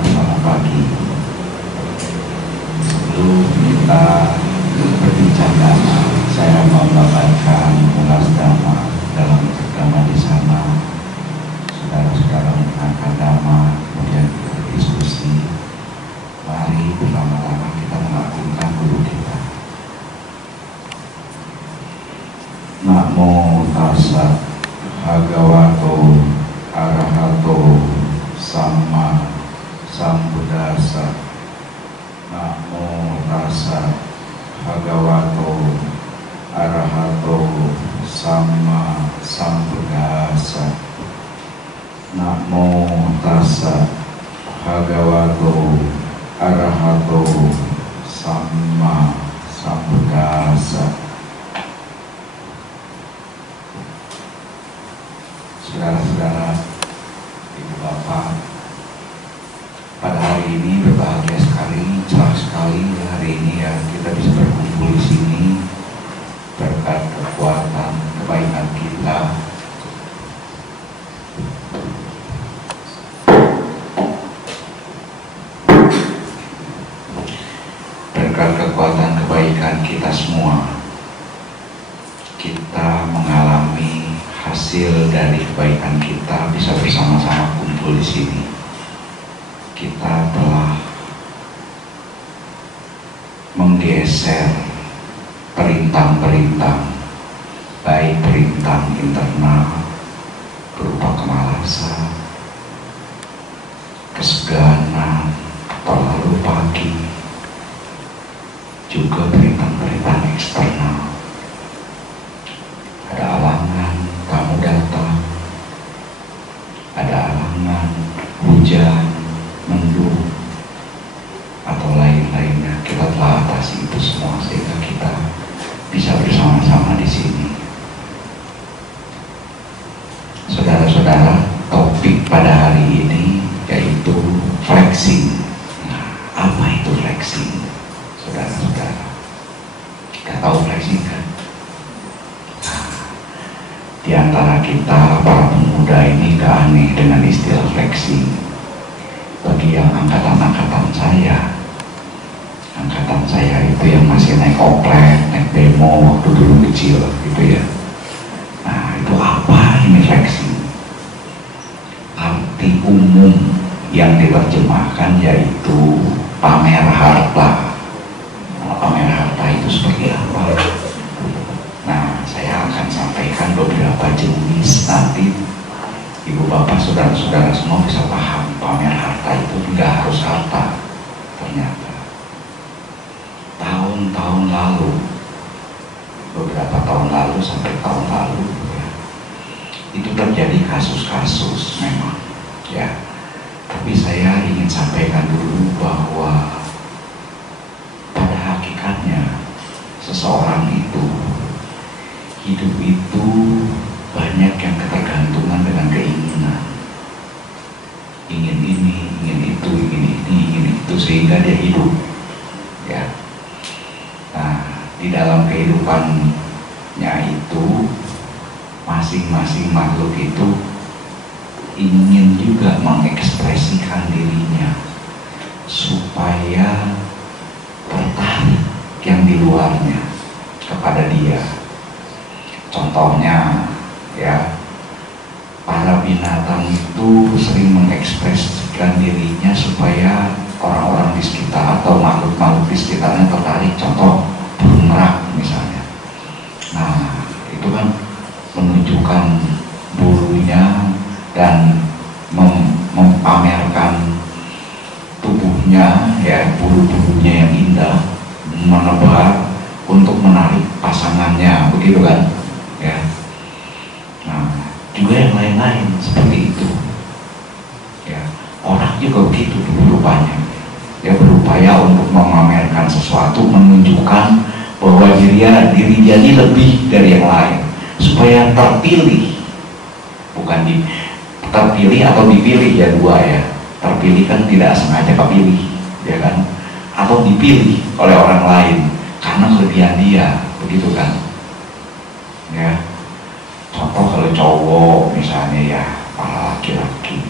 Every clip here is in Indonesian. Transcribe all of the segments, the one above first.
selamat pagi. Sebelum kita berbincang dhamma, saya mau membacakan ulas dhamma dalam dhamma di sana. Saudara-saudara mendengarkan dhamma, kemudian kita berdiskusi. Mari bersama-sama kita mengagungkan guru kita. Namo tassa bhagavato arahato sama sambuddhassa. Namo tassa bhagavato arahato sama sambuddhassa. Namo tassa bhagavato arahato sama sambuddhassa. Saudara-saudara, ibu bapak, pada hari ini berbahagia sekali, cerah sekali hari ini ya kita bisa berkumpul di sini berkat kekuatan kebaikan kita. Berkat kekuatan kebaikan kita semua, kita mengalami hasil dari kebaikan kita bisa bersama-sama kumpul di sini. Kita telah menggeser perintah-perintah, baik perintah internal berupa kemalasan, keseganan, terlalu pagi, juga perintah-perintah eksternal. Ada alangan kamu datang, ada alangan hujan, mendung, atau lain-lainnya. Kita telah atasi itu semua sehingga kita bisa bersama-sama di sini. Saudara-saudara, topik pada hari ini yaitu flexing. Nah, apa itu flexing? Saudara-saudara, kita tahu flexing kan? Di antara kita para pemuda ini gak aneh dengan istilah flexing. Bagi yang angkatan saya itu yang masih naik oplet, naik bemo waktu dulu kecil gitu ya. Nah, itu apa ini flexing? Arti umum yang diterjemahkan yaitu pamer harta. Nah, pamer harta itu seperti apa? Nah, saya akan sampaikan beberapa jenis, nanti ibu bapak saudara-saudara semua bisa paham. Pamer harta itu nggak harus harta. Ternyata tahun-tahun lalu, beberapa tahun lalu sampai tahun lalu ya, itu terjadi kasus-kasus memang ya. Tapi saya ingin sampaikan dulu bahwa pada hakikatnya seseorang itu hidup itu banyak yang ketergantungan dengan keinginan. Ingin ini, ingin itu, ingin ini, ingin itu, sehingga dia hidup ya. Nah, di dalam kehidupannya itu masing-masing makhluk itu ingin juga mengekspresikan dirinya supaya tertarik yang di luarnya kepada dia. Contohnya ya, para binatang itu sering mengekspresikan dirinya supaya orang-orang di sekitar atau makhluk-makhluk di sekitarnya tertarik. Contoh burung merak misalnya. Nah, itu kan menunjukkan bulunya dan memamerkan tubuhnya ya, bulu-bulunya yang indah, menebar untuk menarik pasangannya, begitu kan ya. Nah, juga yang lain-lain seperti itu ya. Orang juga begitu dulu rupanya, dia berupaya untuk memamerkan sesuatu, menunjukkan bahwa dirinya lebih dari yang lain supaya terpilih. Bukan terpilih atau dipilih ya, dua ya. Terpilih kan tidak sengaja kepilih ya kan, atau dipilih oleh orang lain karena kelebihan dia, begitu kan ya. Contoh kalau cowok misalnya ya, para laki-laki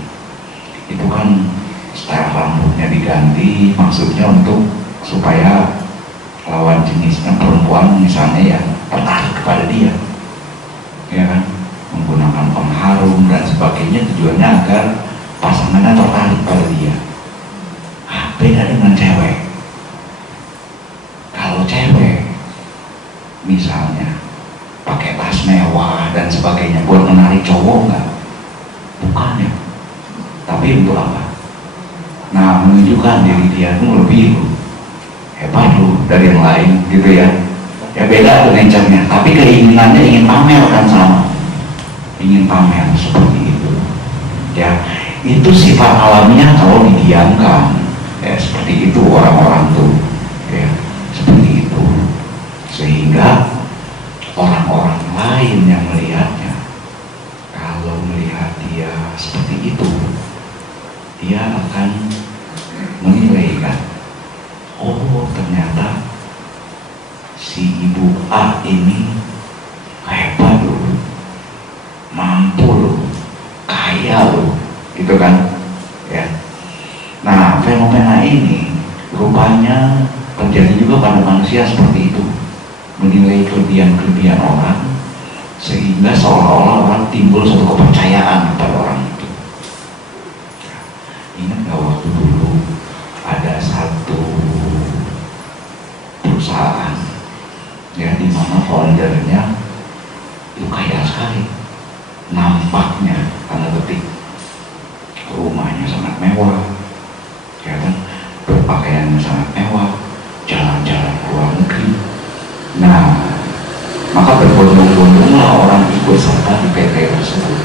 itu kan style rambutnya diganti, maksudnya untuk supaya lawan jenisnya perempuan misalnya ya tertarik kepada dia, ya kan, menggunakan pengharum dan sebagainya, tujuannya agar pasangannya tertarik pada dia. Beda dengan cewek. Kalau cewek misalnya pakai tas mewah dan sebagainya buat menarik cowok, enggak, bukan ya, tapi untuk apa? Nah, menunjukkan diri dia itu lebih hebat loh dari yang lain gitu ya. Ya beda tuh nature-nya, tapi keinginannya ingin pamer kan, sama ingin pamer seperti itu ya. Itu sifat alaminya kalau didiamkan ya, seperti itu orang-orang tuh ya, seperti itu, sehingga orang-orang lain yang melihatnya, kalau melihat dia seperti itu, dia akan menilai kan, oh ternyata si ibu A ini hebat loh, mampu loh, kaya loh, gitu kan ya. Nah, fenomena ini rupanya terjadi juga pada manusia seperti itu, menilai kelebihan-kelebihan orang, sehingga seolah-olah orang timbul suatu kepercayaan kepada orang itu. Ingat nggak waktu dulu ada satu perusahaan ya, di mana foundernya itu kaya sekali, nampaknya tanda petik, rumahnya sangat mewah, ya kan, berpakaiannya sangat mewah, jalan-jalan ke luar negeri. Nah, maka berbondong-bondonglah orang ikut serta di PT tersebut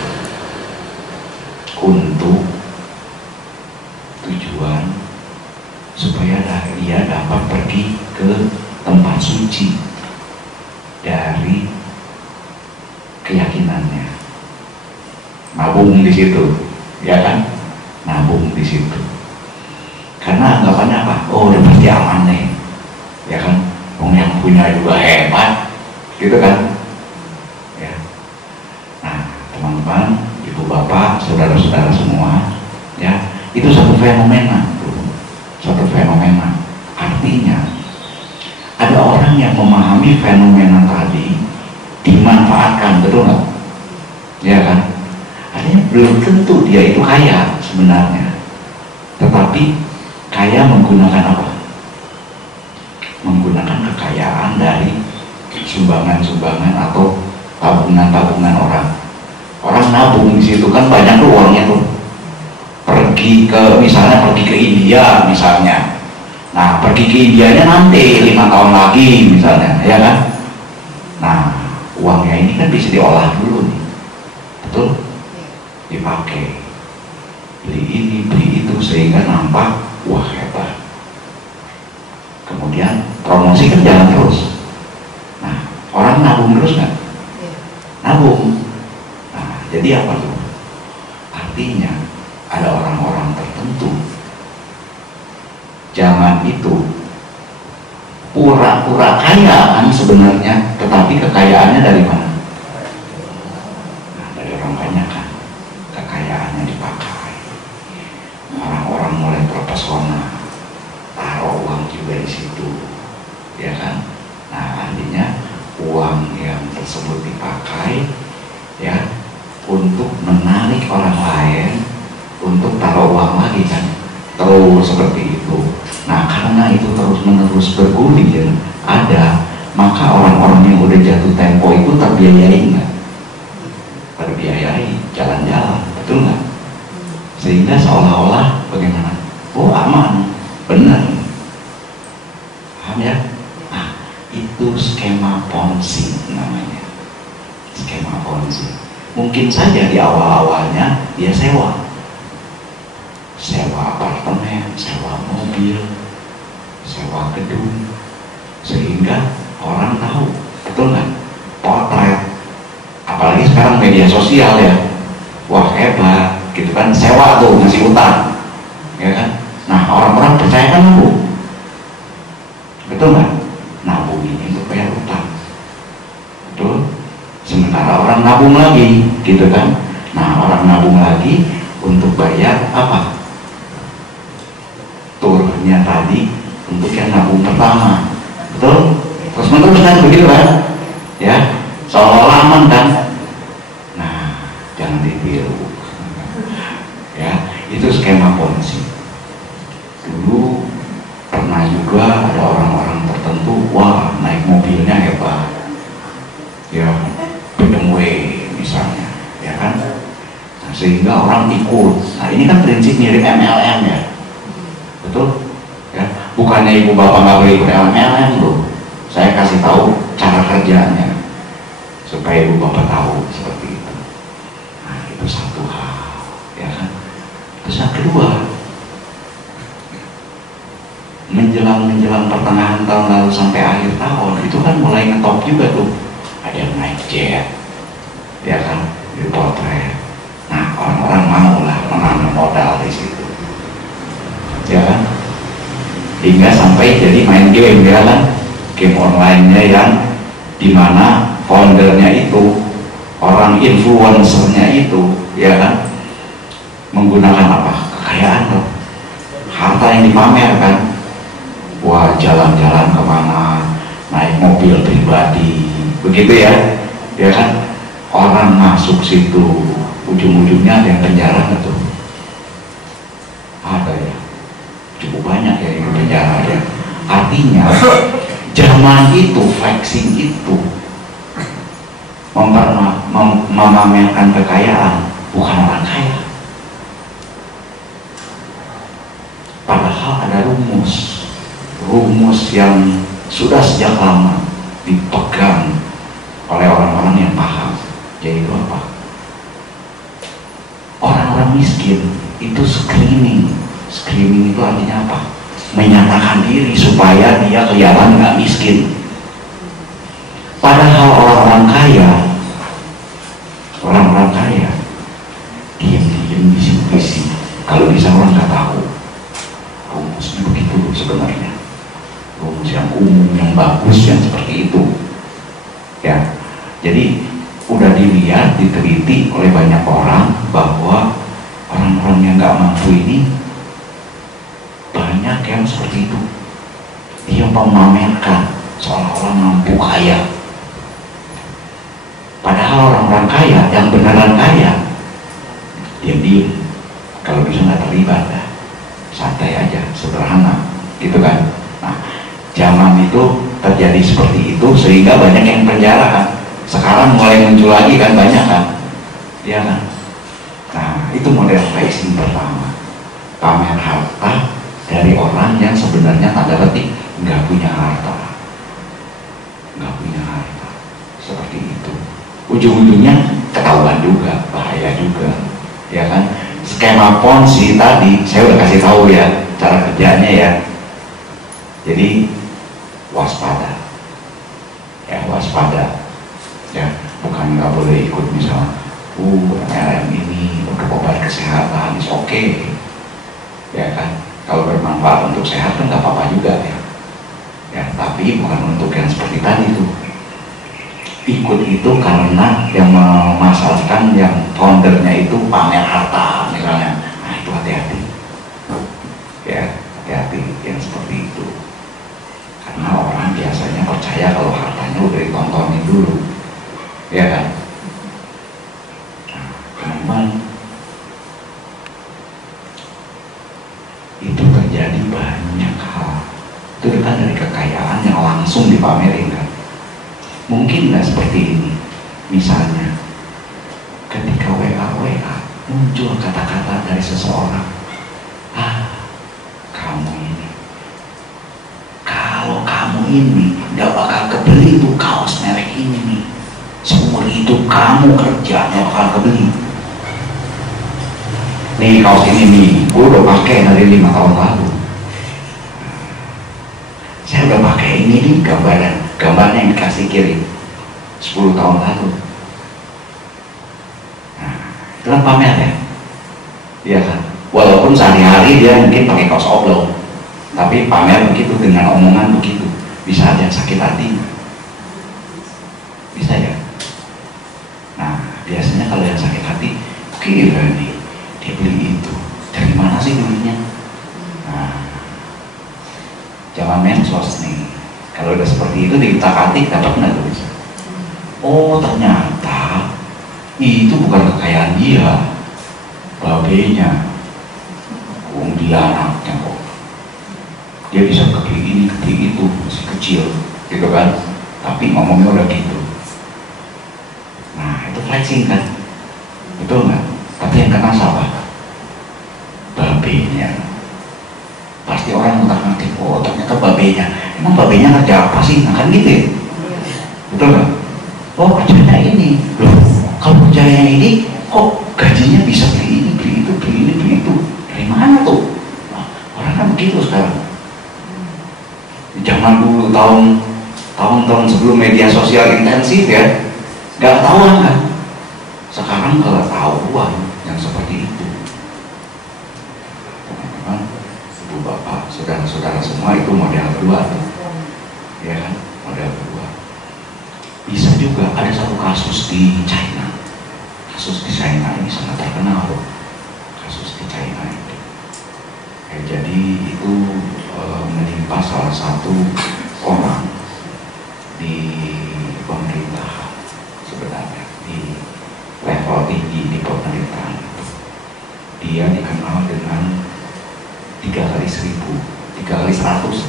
untuk tujuan supaya dia dapat pergi ke tempat suci dari keyakinannya, nabung di situ, ya kan, nabung di situ. Karena anggapannya apa? Oh, udah pasti aman nih, ya kan, yang punya juga hebat, gitu kan, ya. Nah, teman-teman, ibu bapak, saudara-saudara semua, ya, itu satu fenomena, satu fenomena. Artinya ada orang yang memahami fenomena tadi dimanfaatkan, betul nggak? Ya kan? Artinya belum tentu dia itu kaya sebenarnya, tetapi kaya menggunakan apa? Menggunakan kekayaan dari sumbangan-sumbangan atau tabungan-tabungan orang. Orang nabung di situ kan banyak tuh uangnya tuh. Pergi ke, misalnya pergi ke India misalnya. Nah, pergi ke Indianya nanti 5 tahun lagi misalnya, ya kan? Nah, uangnya ini kan bisa diolah dulu nih, betul? Dipakai, beli ini, beli itu, sehingga nampak wah hebat. Kemudian promosi kan jalan terus. Nah, orang nabung terus nggak? Nabung. Nah, jadi apa tuh? Artinya ada orang-orang tertentu zaman itu pura-pura kaya kan sebenarnya, tetapi kekayaannya dari mana? Nah, dari orang banyak kan, kekayaannya dipakai. Orang-orang mulai terpesona, taruh uang juga di situ, ya kan? Nah, artinya uang yang tersebut dipakai ya untuk menarik orang lain untuk taruh uang lagi kan, terus seperti itu. Nah, karena itu terus-menerus bergulir ada, maka orang-orang yang udah jatuh tempo itu terbiayai nggak? Terbiayai, jalan-jalan, betul nggak? Sehingga seolah-olah bagaimana? Oh, aman, benar, paham ya? Nah, itu skema Ponzi namanya, skema Ponzi. Mungkin saja di awal-awalnya dia sewa apartemen, sewa mobil, sewa gedung, sehingga orang tahu, betul nggak? Potret, apalagi sekarang media sosial ya, wah hebat, gitu kan, sewa tuh ngasih utang, ya kan? Nah, orang-orang percaya kan nabung, betul nggak? Nabung ini untuk bayar utang, betul? Sementara orang nabung lagi, gitu kan? Nah, orang nabung lagi untuk bayar apa? tadi untuk yang nabung pertama, betul? Terus menerus kan begitu kan? Ya, seolah-olah aman kan? Nah, jangan ditiru. Ya, itu skema Ponzi. Dulu pernah juga ada orang-orang tertentu, wah naik mobilnya hebat, ya BMW misalnya, ya kan? Nah, sehingga orang ikut. Nah, ini kan prinsip mirip MLM ya, betul? Ya, bukannya ibu bapak nggak boleh ikut MLM loh. Saya kasih tahu cara kerjanya supaya ibu bapak tahu seperti itu. Nah, itu satu hal, ya kan? Terus yang kedua, menjelang pertengahan tahun lalu sampai akhir tahun itu kan mulai ngetop juga tuh, ada yang naik jet, ya kan, di potret. Nah, orang-orang mau lah menanam modal di situ, ya kan, hingga sampai jadi main game, ya kan, game online-nya yang dimana foundernya itu orang influencernya itu, ya kan, menggunakan apa, kekayaan loh, harta yang dipamerkan. Wah, jalan-jalan kemana, naik mobil pribadi, begitu ya, ya kan? Orang masuk situ, ujung-ujungnya ada yang penjara nggak tuh? Ada ya, cukup banyak ya yang penjara ya. Artinya, zaman itu, flexing itu, memamerkan kekayaan, bukan orang kaya. Padahal ada rumus yang sudah sejak lama dipegang oleh orang-orang yang paham, yaitu apa? Orang-orang miskin itu screening itu artinya apa? Menyatakan diri supaya dia kelihatan nggak miskin. Padahal orang-orang kaya diam-diam bisik-bisik, kalau bisa orang nggak tahu. Rumusnya begitu sebenarnya, rumus yang umum, yang bagus, yang seperti itu ya. Jadi udah dilihat, diteliti oleh banyak orang bahwa orang-orang yang nggak mampu ini banyak yang seperti itu. Dia memamerkan seolah-olah mampu kaya, padahal orang-orang kaya yang beneran kaya diam-diam, kalau bisa nggak terlibat, santai aja, sederhana gitu kan. Nah, zaman itu terjadi seperti itu sehingga banyak yang penjara kan. Sekarang mulai muncul lagi kan, banyak kan, ya kan. Nah, itu model flexing pertama, pamer harta dari orang yang sebenarnya tanda petik nggak punya harta, seperti itu. Ujung-ujungnya ketahuan juga, bahaya juga, ya kan. Skema Ponzi tadi saya udah kasih tahu ya cara kerjanya ya. Jadi waspada ya, bukan nggak boleh ikut misalnya MLM ini untuk obat kesehatan, is oke, ya kan, kalau bermanfaat untuk sehat kan nggak apa-apa juga ya, tapi bukan untuk yang seperti tadi tuh. Ikut itu karena yang memasarkan, yang foundernya itu pamer harta misalnya. Nah, itu hati-hati ya, hati-hati yang seperti itu, karena orang biasanya percaya kalau hartanya udah ditontonin dulu, ya kan. Nah, teman-teman, itu terjadi banyak hal. Itu kita dari kekayaan yang langsung dipamerin kan. Mungkin nggak seperti ini, misalnya ketika WA muncul kata-kata dari seseorang, kalau kamu ini nggak bakal kebeli tuh kaos merek ini nih, seumur hidup kamu kerja nggak bakal kebeli. Nih kaos ini nih, gue udah pakai dari 5 tahun lalu. Saya udah pakai ini nih, gambarnya yang dikasih kirim 10 tahun lalu. Nah, itu kan pamer ya, iya kan. Walaupun sehari-hari dia mungkin pakai kaos oblong, tapi pamer begitu dengan omongan begitu, bisa ada yang sakit hati, bisa ya. Nah, biasanya kalau yang sakit hati, gila nih, dia beli itu, dari mana sih belinya? Nah, medsos nih. Kalau udah seperti itu diutak-atik dapat nggak tuh bisa? Oh ternyata itu bukan kekayaan dia, babenya, dia anaknya kok. Dia bisa kebeli ini, kebeli itu, masih kecil, gitu kan? Tapi ngomongnya udah gitu. Nah itu flexing kan? Betul nggak? Tapi yang kena siapa? Babenya. Pasti orang ngutak-ngatik, oh ternyata babenya. Emang babenya kerja apa sih? Nah kan gitu ya? Betul nggak? Oh kerjanya ini. Loh, kalau kerjanya ini, kok gajinya bisa beli ini, beli itu, beli ini, beli itu? Dari mana tuh? Nah, orang kan begitu sekarang. Zaman dulu tahun-tahun sebelum media sosial intensif ya, nggak ketahuan kan? Sekarang kalau ketahuan yang seperti itu. Teman-teman, ibu bapak, saudara-saudara semua itu model kedua tuh. Ya kan? Model kedua. Bisa juga ada satu kasus di China. Kasus di China ini sangat terkenal loh. Kasus di China itu. Jadi itu menimpa salah satu orang di pemerintahan sebenarnya, di level tinggi di pemerintahan itu. Dia dikenal dengan 3 kali 1000, 3 kali 100.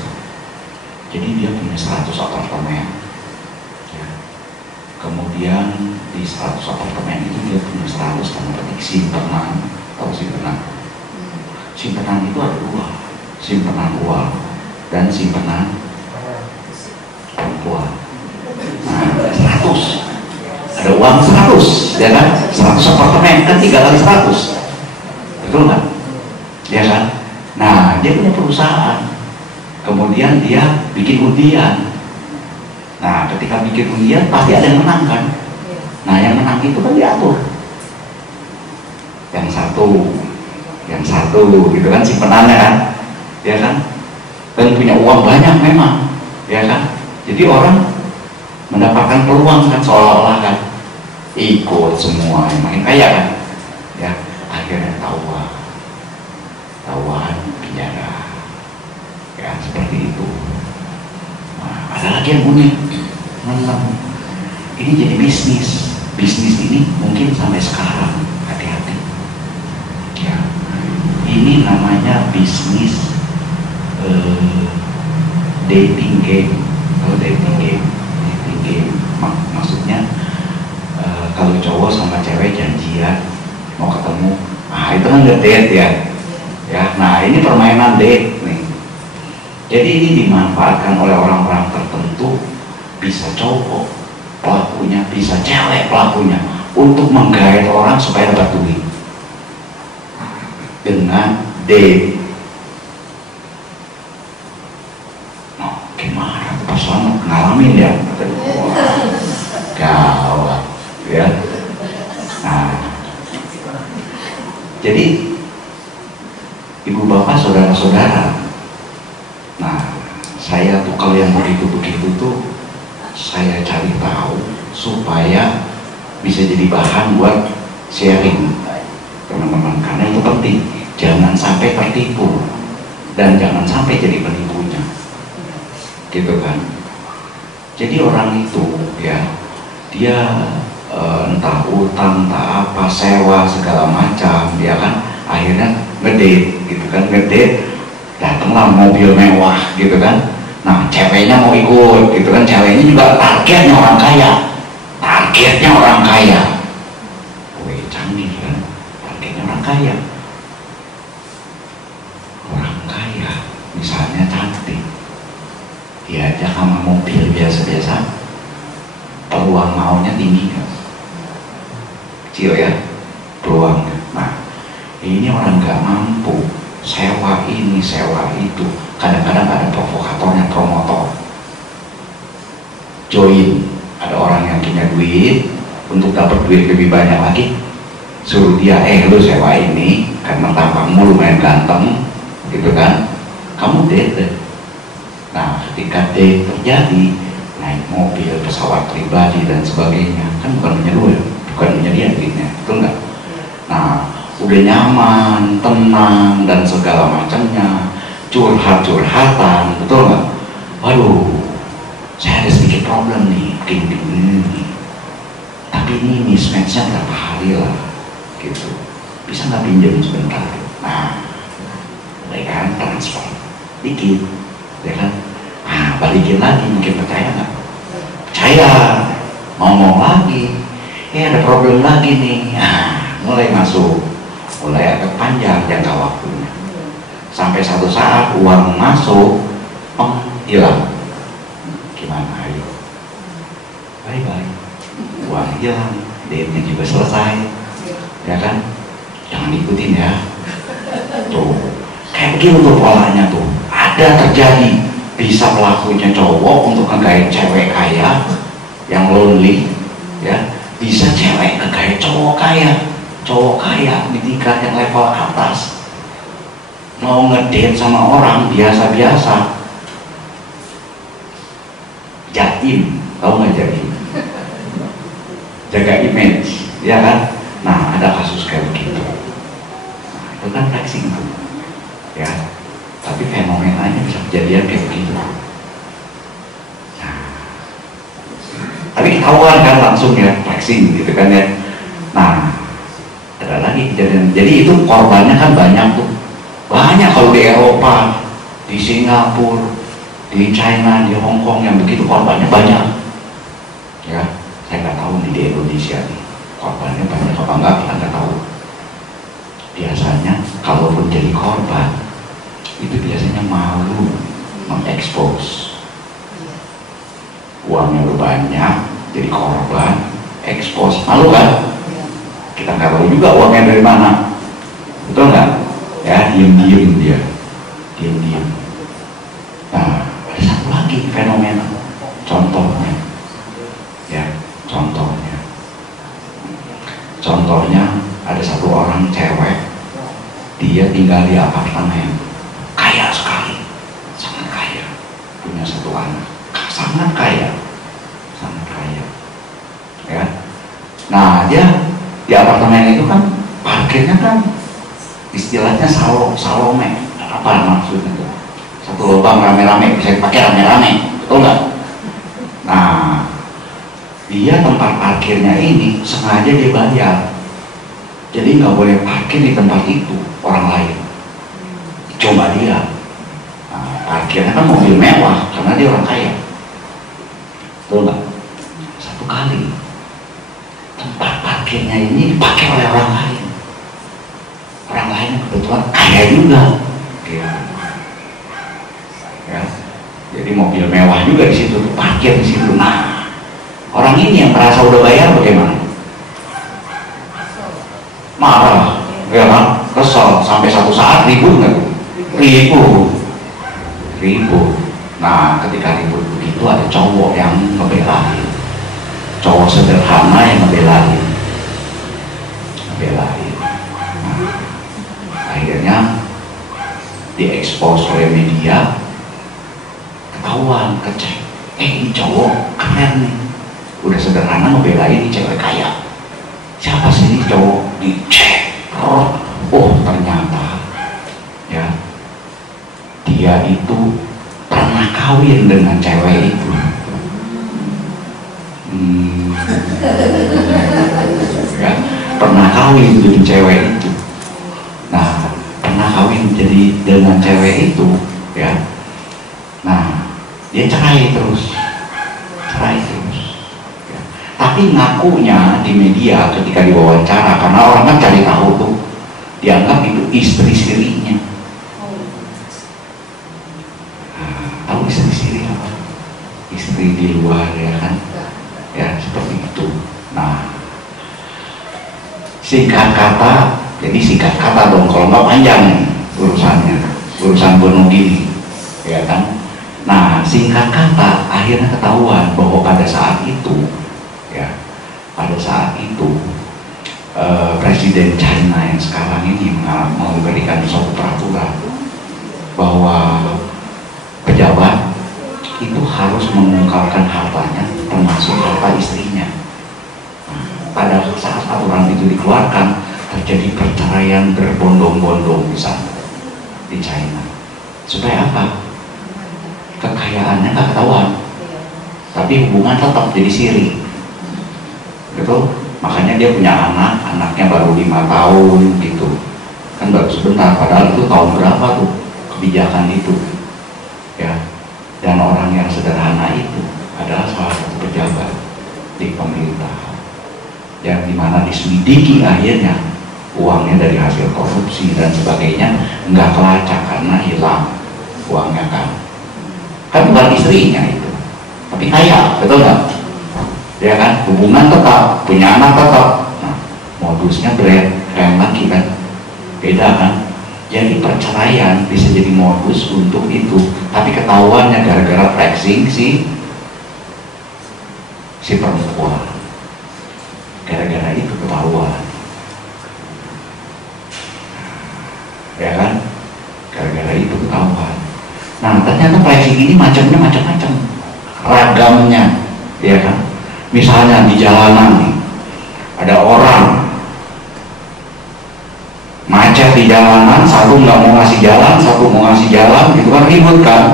Jadi dia punya 100 apartemen ya. Kemudian di 100 apartemen itu dia punya 100 tanda petik simpenan. Tahu simpenan? Simpenan itu ada 2, simpenan uang dan simpenan perempuan. Nah 100, ada uang 100 ya kan, 100 apartemen kan 3 kali 100, betul nggak? Ya kan? Nah dia punya perusahaan, kemudian dia bikin undian. Nah ketika bikin undian pasti ada yang menang kan. Nah yang menang itu kan diatur, yang satu gitu kan simpenannya kan, ya kan, dan punya uang banyak memang, ya kan. Jadi orang mendapatkan peluang kan, seolah-olah kan ikut semua yang makin kaya kan, ya. Akhirnya tahuan penjara, ya seperti itu. Nah, ada lagi yang unik, ini jadi bisnis ini mungkin sampai sekarang, hati-hati ya. Ini namanya bisnis dating game. Kalau dating game maksudnya kalau cowok sama cewek janjian mau ketemu, nah itu kan udah date ya. Nah ini permainan date nih. Jadi ini dimanfaatkan oleh orang-orang tertentu, bisa cowok pelakunya, bisa cewek pelakunya, untuk menggait orang supaya dapat duit dengan date. Nah, gimana tuh Pak Selamat ngalamin ya? Gawat, ya. Nah, jadi ibu bapak, saudara-saudara. Nah, saya tuh kalau yang begitu-begitu tuh saya cari tahu supaya bisa jadi bahan buat sharing teman-teman, karena itu penting. Jangan sampai tertipu dan jangan sampai jadi penipunya, gitu kan. Jadi orang itu ya, dia entah utang, entah apa, sewa segala macam, dia kan akhirnya ngedate gitu kan, datanglah mobil mewah gitu kan. Nah ceweknya mau ikut gitu kan, ceweknya juga targetnya orang kaya. Wih canggih kan, targetnya orang kaya. Misalnya cantik, dia aja sama mobil biasa-biasa, peluang maunya tinggi kan? Kecil ya peluangnya. Nah ini orang nggak mampu, sewa ini sewa itu, kadang-kadang ada provokatornya, promotor join. Ada orang yang punya duit, untuk dapat duit lebih banyak lagi suruh dia, lu sewa ini karena tampangmu lumayan ganteng gitu kan, kamu date. Nah ketika date terjadi, naik mobil, pesawat pribadi dan sebagainya, kan bukan punya duit, bukan punya dia duitnya, betul nggak? Nah udah nyaman, tenang dan segala macamnya, curhat-curhatan, betul nggak? waduh, saya ada sedikit problem nih, begini. Tapi ini mismatchnya berapa hari lah, gitu. Bisa nggak pinjam sebentar? Nah, mereka kan transfer dikit, ya kan? Nah, balikin lagi, mungkin percaya nggak? Percaya, ngomong lagi, ada problem lagi nih. Nah, mulai masuk, mulai agak panjang jangka waktunya. Sampai satu saat uang masuk, hilang. Gimana? Ayo, bye-bye. Uang hilang, DM-nya juga selesai, ya kan? Jangan ikutin ya. Tuh, kayak begini tuh polanya tuh. Ada terjadi, bisa pelakunya cowok untuk ngegait cewek kaya yang lonely, ya. Bisa cewek ngegait cowok kaya di tingkat yang level atas. Mau ngedate sama orang biasa-biasa. Jatim, tahu nggak jatim? Jaga image, ya kan? Nah, ada kasus kayak begitu. Nah, itu kan flexing tuh, ya. Tapi fenomenanya bisa kejadian kayak begitu. Nah, tapi ketahuan kan langsung ya flexing, gitu kan ya. Nah, ada lagi kejadian. Jadi itu korbannya kan banyak tuh. Banyak kalau di Eropa, di Singapura, di China, di Hong Kong yang begitu korbannya banyak. Ya, saya nggak tahu nih di Indonesia nih korbannya banyak apa enggak, kita nggak tahu. Biasanya kalaupun jadi korban, itu biasanya malu mengekspos. Uangnya udah banyak, jadi korban, ekspos, malu kan? Kita nggak tahu juga uangnya dari mana, betul nggak? Ya, diem-diem dia, diem-diem. Nah, ada satu lagi fenomena, contohnya, ya, contohnya ada satu orang cewek, dia tinggal di apartemen, kaya sekali, sangat kaya, punya satu anak, sangat kaya, ya. Nah, dia di apartemen itu kan parkirnya kan istilahnya salome, apa maksudnya itu? Satu lubang rame-rame, bisa dipakai rame-rame, betul nggak? Nah, dia tempat parkirnya ini sengaja dia bayar, jadi nggak boleh parkir di tempat itu orang lain. Coba dia, nah, parkirnya kan mobil mewah karena dia orang kaya, betul nggak? Satu kali tempat parkirnya ini dipakai oleh orang lain yang kebetulan kaya juga, ya. Jadi mobil mewah juga di situ, parkir di situ. Nah, orang ini yang merasa udah bayar bagaimana? Marah, ya kan? Kesel, sampai satu saat ribut nggak? Ribut. Nah, ketika ribut begitu ada cowok yang ngebelain, cowok sederhana yang ngebelain. Akhirnya diekspos oleh media, ketahuan, kecek, ini cowok keren nih, udah sederhana ngebelain ini cewek kaya. Siapa sih ini cowok? Dicek, oh ternyata ya dia itu pernah kawin dengan cewek itu. Ya, pernah kawin dengan cewek itu. Nah, pernah kawin jadi dengan cewek itu, ya. Nah, dia cerai terus, ya. Tapi ngakunya di media ketika diwawancara, karena orang kan cari tahu tuh, dianggap itu istri sirinya. Nah, tahu istri siri apa? Istri di luar, ya kan? Ya, seperti itu. Nah, singkat kata dong, kalau nggak panjang nih urusan bunuh diri, ya kan? Nah, singkat kata akhirnya ketahuan bahwa pada saat itu Presiden China yang sekarang ini memberikan suatu peraturan bahwa pejabat itu harus mengungkapkan hartanya, termasuk harta istrinya. Nah, pada saat aturan itu dikeluarkan, terjadi perceraian berbondong-bondong di sana, di China. Supaya apa? kekayaannya nggak ketahuan, tapi hubungan tetap jadi siri, gitu. Makanya dia punya anak, anaknya baru 5 tahun gitu, kan baru sebentar, padahal itu tahun berapa tuh kebijakan itu, ya. Dan orang yang sederhana itu adalah salah satu pejabat di pemerintahan, yang dimana diselidiki akhirnya uangnya dari hasil korupsi dan sebagainya nggak kelacak karena hilang uangnya kan bukan istrinya itu, tapi kaya, betul nggak? Ya kan, hubungan tetap, punya anak tetap. Nah, modusnya keren lagi kan, beda kan. Jadi perceraian bisa jadi modus untuk itu, tapi ketahuannya gara-gara flexing si perempuan, gara-gara itu ketahuan, ya kan, gara-gara itu ketahuan. Nah, ternyata flexing ini macamnya macam-macam, ragamnya, ya kan. Misalnya di jalanan nih, ada orang macet di jalanan, satu nggak mau ngasih jalan, satu mau ngasih jalan, gitu kan, ribut kan,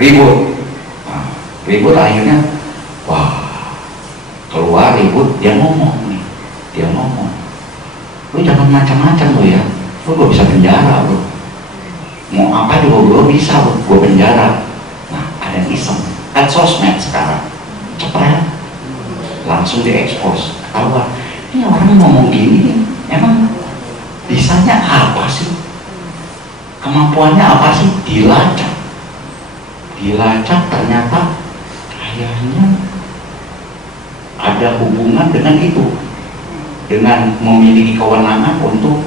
ribut. Nah, ribut akhirnya, wah, keluar ribut, dia ngomong, lu jangan macam-macam lo ya, lu bisa penjara lo, mau apa juga lo bisa lo, gue penjara. Nah, ada yang iseng, kan sosmed sekarang, cepet langsung diekspos, ketahuan, ini orang ngomong gini, emang bisanya apa sih? Kemampuannya apa sih? Dilacak ternyata kayaknya ada hubungan dengan itu, dengan memiliki kewenangan untuk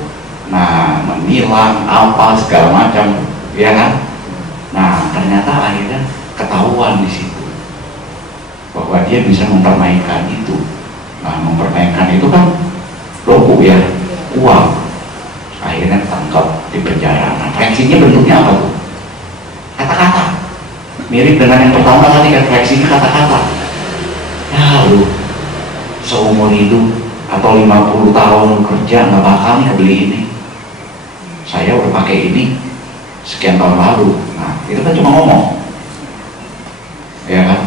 menilang apa segala macam, ya kan? Nah, ternyata akhirnya ketahuan di situ bahwa dia bisa mempermainkan itu. Nah, mempermainkan itu kan logo ya, uang. Akhirnya tangkap di penjara. Nah, flexingnya bentuknya apa tuh? Kata-kata. Mirip dengan yang pertama tadi kan, flexingnya kata-kata. Ya lu seumur hidup atau 50 tahun kerja nggak bakal nih beli ini. Saya udah pakai ini sekian tahun lalu. Nah, itu kan cuma ngomong, ya kan?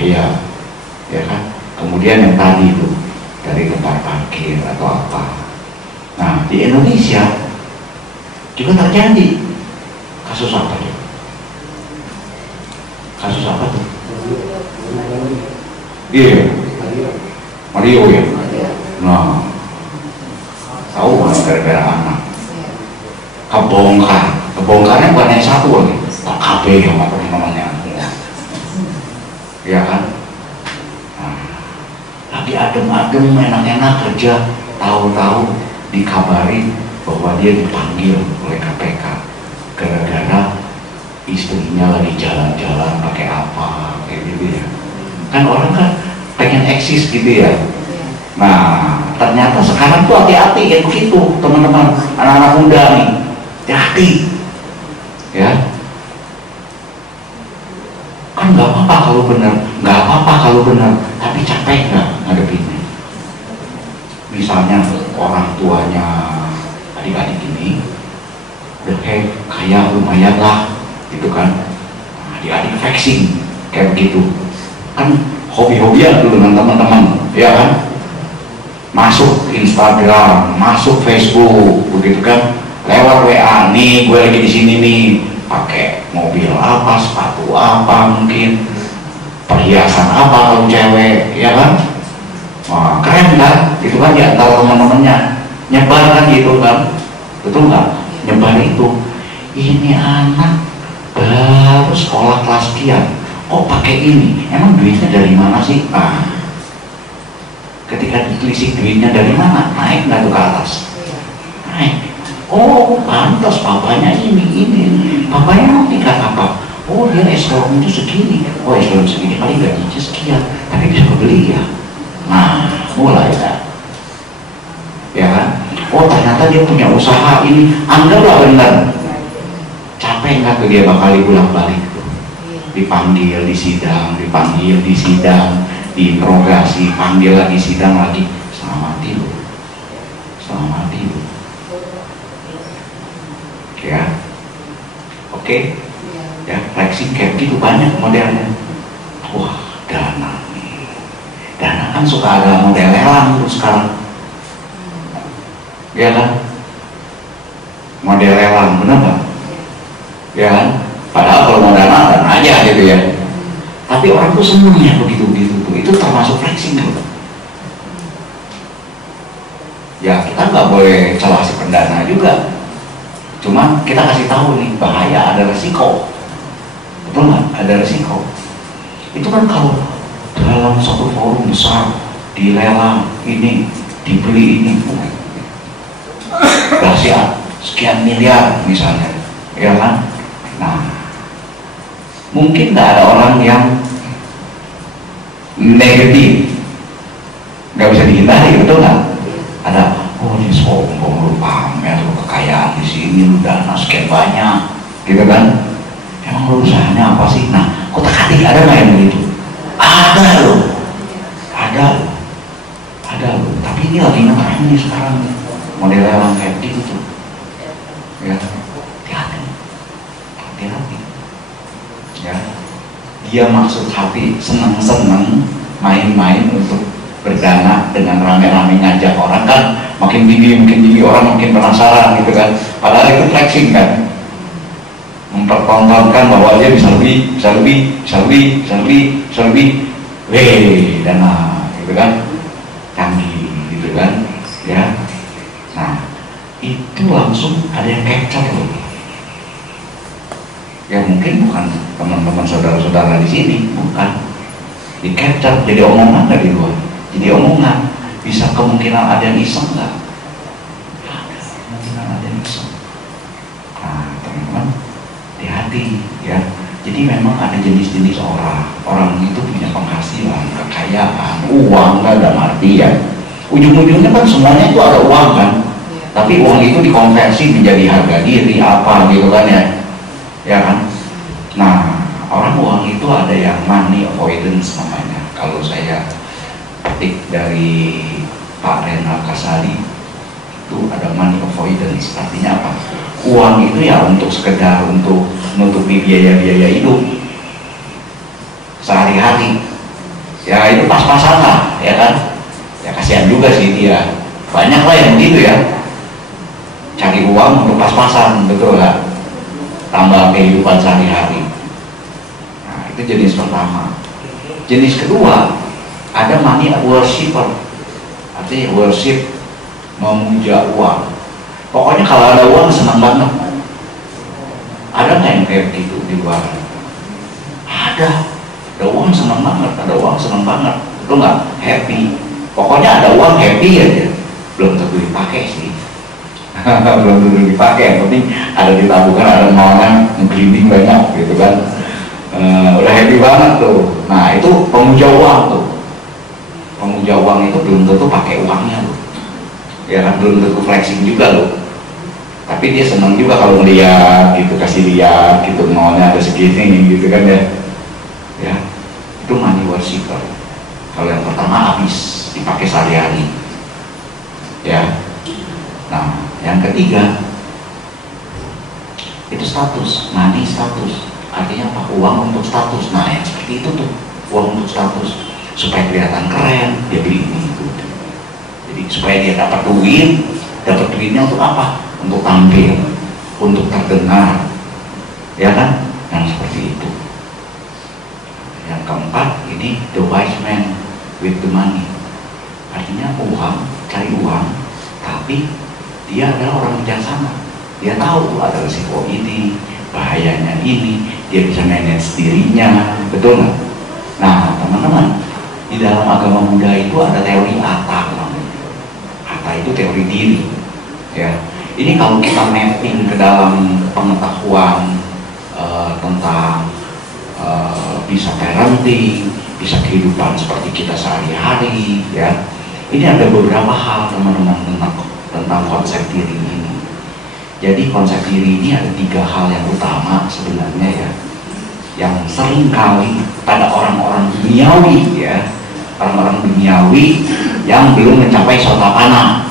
Iya, ya kan. Kemudian yang tadi itu dari tempat parkir atau apa. Nah, di Indonesia juga terjadi kasus apa ya? Kasus apa tuh? Iya, Mario ya. Nah, tahu kan gara-gara anak kebongkarnya bukan yang satu lagi, tak KB yang namanya. Ya kan, nah, lagi adem-adem enak-enak kerja, tahu-tahu dikabari bahwa dia dipanggil oleh KPK gara-gara istrinya lagi jalan-jalan pakai apa, kayak gitu ya. Kan orang kan pengen eksis gitu ya. Nah, ternyata sekarang tuh hati-hati kayak begitu, teman-teman, anak-anak muda nih, hati-hati, ya. Kan nggak apa-apa kalau benar, tapi capek nggak ngadepinnya. Misalnya orang tuanya adik-adik ini udah kaya lumayan lah, gitu kan. Adik-adik flexing kayak begitu, kan hobi-hobian dulu dengan teman-teman, ya kan. Masuk Instagram, masuk Facebook, begitu kan. Lewat WA, nih gue lagi di sini nih, pakai mobil apa, sepatu apa, mungkin perhiasan apa kalau cewek, ya kan. Wah, keren kan, itu kan di antara teman-temannya nyebar kan gitu kan, betul nggak? Nyebar itu, ini anak baru sekolah kelas sekian, kok pakai ini, emang duitnya dari mana sih? Ketika ditelisik duitnya dari mana, naik nggak tuh ke atas? Naik. Oh, pantas papanya ini. Papanya mau tingkat apa? Oh, dia eselon itu segini. Oh, eselon segini kali gajinya sekian, tapi bisa beli ya. Nah, mulai kan, ya kan? Oh, ternyata dia punya usaha ini. Anggaplah benar. Capek nggak tuh dia bakal diulang-balik tuh? Dipanggil di sidang, diinterogasi, panggil lagi sidang lagi. Selamat tidur. Ya, oke. ya, flexing kayak gitu banyak modelnya. Wah, Dana nih, Dana kan suka ada model lelang tuh sekarang, ya kan, model lelang, bener nggak? Ya kan, padahal kalau mau Dana aja gitu ya, tapi orang tuh seneng ya begitu tuh, itu termasuk flexing tuh. Ya kita nggak boleh celah si pendana juga, cuman kita kasih tahu nih bahaya, ada resiko, betul nggak? Ada resiko. Itu kan kalau dalam satu forum besar dilelang ini, dibeli ini, dahsyat sekian miliar misalnya, ya kan? Nah, mungkin nggak ada orang yang negatif, nggak bisa dihindari, betul nggak? Ada, oh ini sombong, lu pamer, lu kekayaan di sini, lu dana sekian banyak, gitu kan? Emang lu usahanya apa sih? Nah, kok hati ada nggak yang begitu? Ada loh, ada loh. Tapi ini lagi ngetren nih sekarang, model lelang kayak gitu tuh, ya. Hati-hati, ya. Dia maksud hati seneng-seneng main-main untuk berdana dengan rame-rame ngajak orang kan, makin tinggi orang makin penasaran gitu kan. Padahal itu flexing kan, mempertontonkan bahwa dia bisa lebih, weh, dana gitu kan, canggih gitu kan, ya. Nah, itu langsung ada yang capture loh. Ya mungkin bukan teman-teman saudara-saudara di sini, bukan, di capture jadi omongan dari luar, jadi omongan. Bisa kemungkinan ada yang iseng nggak? Ada kemungkinan ada yang iseng. Nah teman-teman, hati-hati ya. Jadi memang ada jenis-jenis orang itu punya penghasilan, kekayaan, uang, nggak ada artian. Ujung-ujungnya kan semuanya itu ada uang kan, tapi uang itu dikonversi menjadi harga diri apa gitu kan ya. Ya kan? Nah, orang uang itu ada yang money avoidance namanya. Kalau saya petik dari Pak Renal Kasali, itu ada money avoidance. Artinya apa? Uang itu ya untuk sekedar untuk menutupi biaya-biaya hidup sehari-hari. Ya itu pas-pasan lah, ya kan? Ya kasihan juga sih dia. Banyak lah yang begitu ya. Cari uang untuk pas-pasan, betul lah. Tambah kehidupan sehari-hari. Nah, itu jenis pertama. Jenis kedua, ada money worshipper. Artinya worship, memuja uang. Pokoknya kalau ada uang senang banget. Ada nggak yang kayak begitu di luar? Ada uang senang banget, ada uang senang banget. Itu nggak happy. Pokoknya ada uang happy aja. Belum tentu dipakai sih. Belum tentu dipakai, yang penting ada di tabungan, ada maunya nge-bleeding banyak gitu kan. Udah happy banget tuh. Nah itu pemuja uang tuh. Pemuja uang itu belum tentu pakai uangnya loh, ya kan, belum tentu flexing juga loh. Tapi dia senang juga kalau melihat gitu, kasih lihat gitu, maunya ada segini gitu kan ya. Ya itu money worshipper. Kalau yang pertama habis dipakai sehari-hari, ya. Nah yang ketiga itu status, money status. Artinya apa? Uang untuk status. Nah yang seperti itu tuh, uang untuk status, supaya kelihatan keren dia beli ini itu. Jadi supaya dia dapat duitnya untuk apa? Untuk tampil, untuk terdengar, ya kan? Yang seperti itu. Yang keempat ini the wise man with the money. Artinya cari uang, tapi dia adalah orang bijaksana. Dia tahu ada risiko ini, bahayanya ini, dia bisa manage dirinya, betul nggak? Nah teman-teman, di dalam agama Buddha itu ada teori Atta namanya. Atta itu teori diri, ya. Ini kalau kita mapping ke dalam pengetahuan tentang bisa parenting, bisa kehidupan seperti kita sehari-hari, ya. Ini ada beberapa hal teman-teman tentang konsep diri ini. Jadi konsep diri ini ada 3 hal yang utama sebenarnya ya, yang sering kali pada orang-orang duniawi ya, orang-orang duniawi yang belum mencapai sotapanna.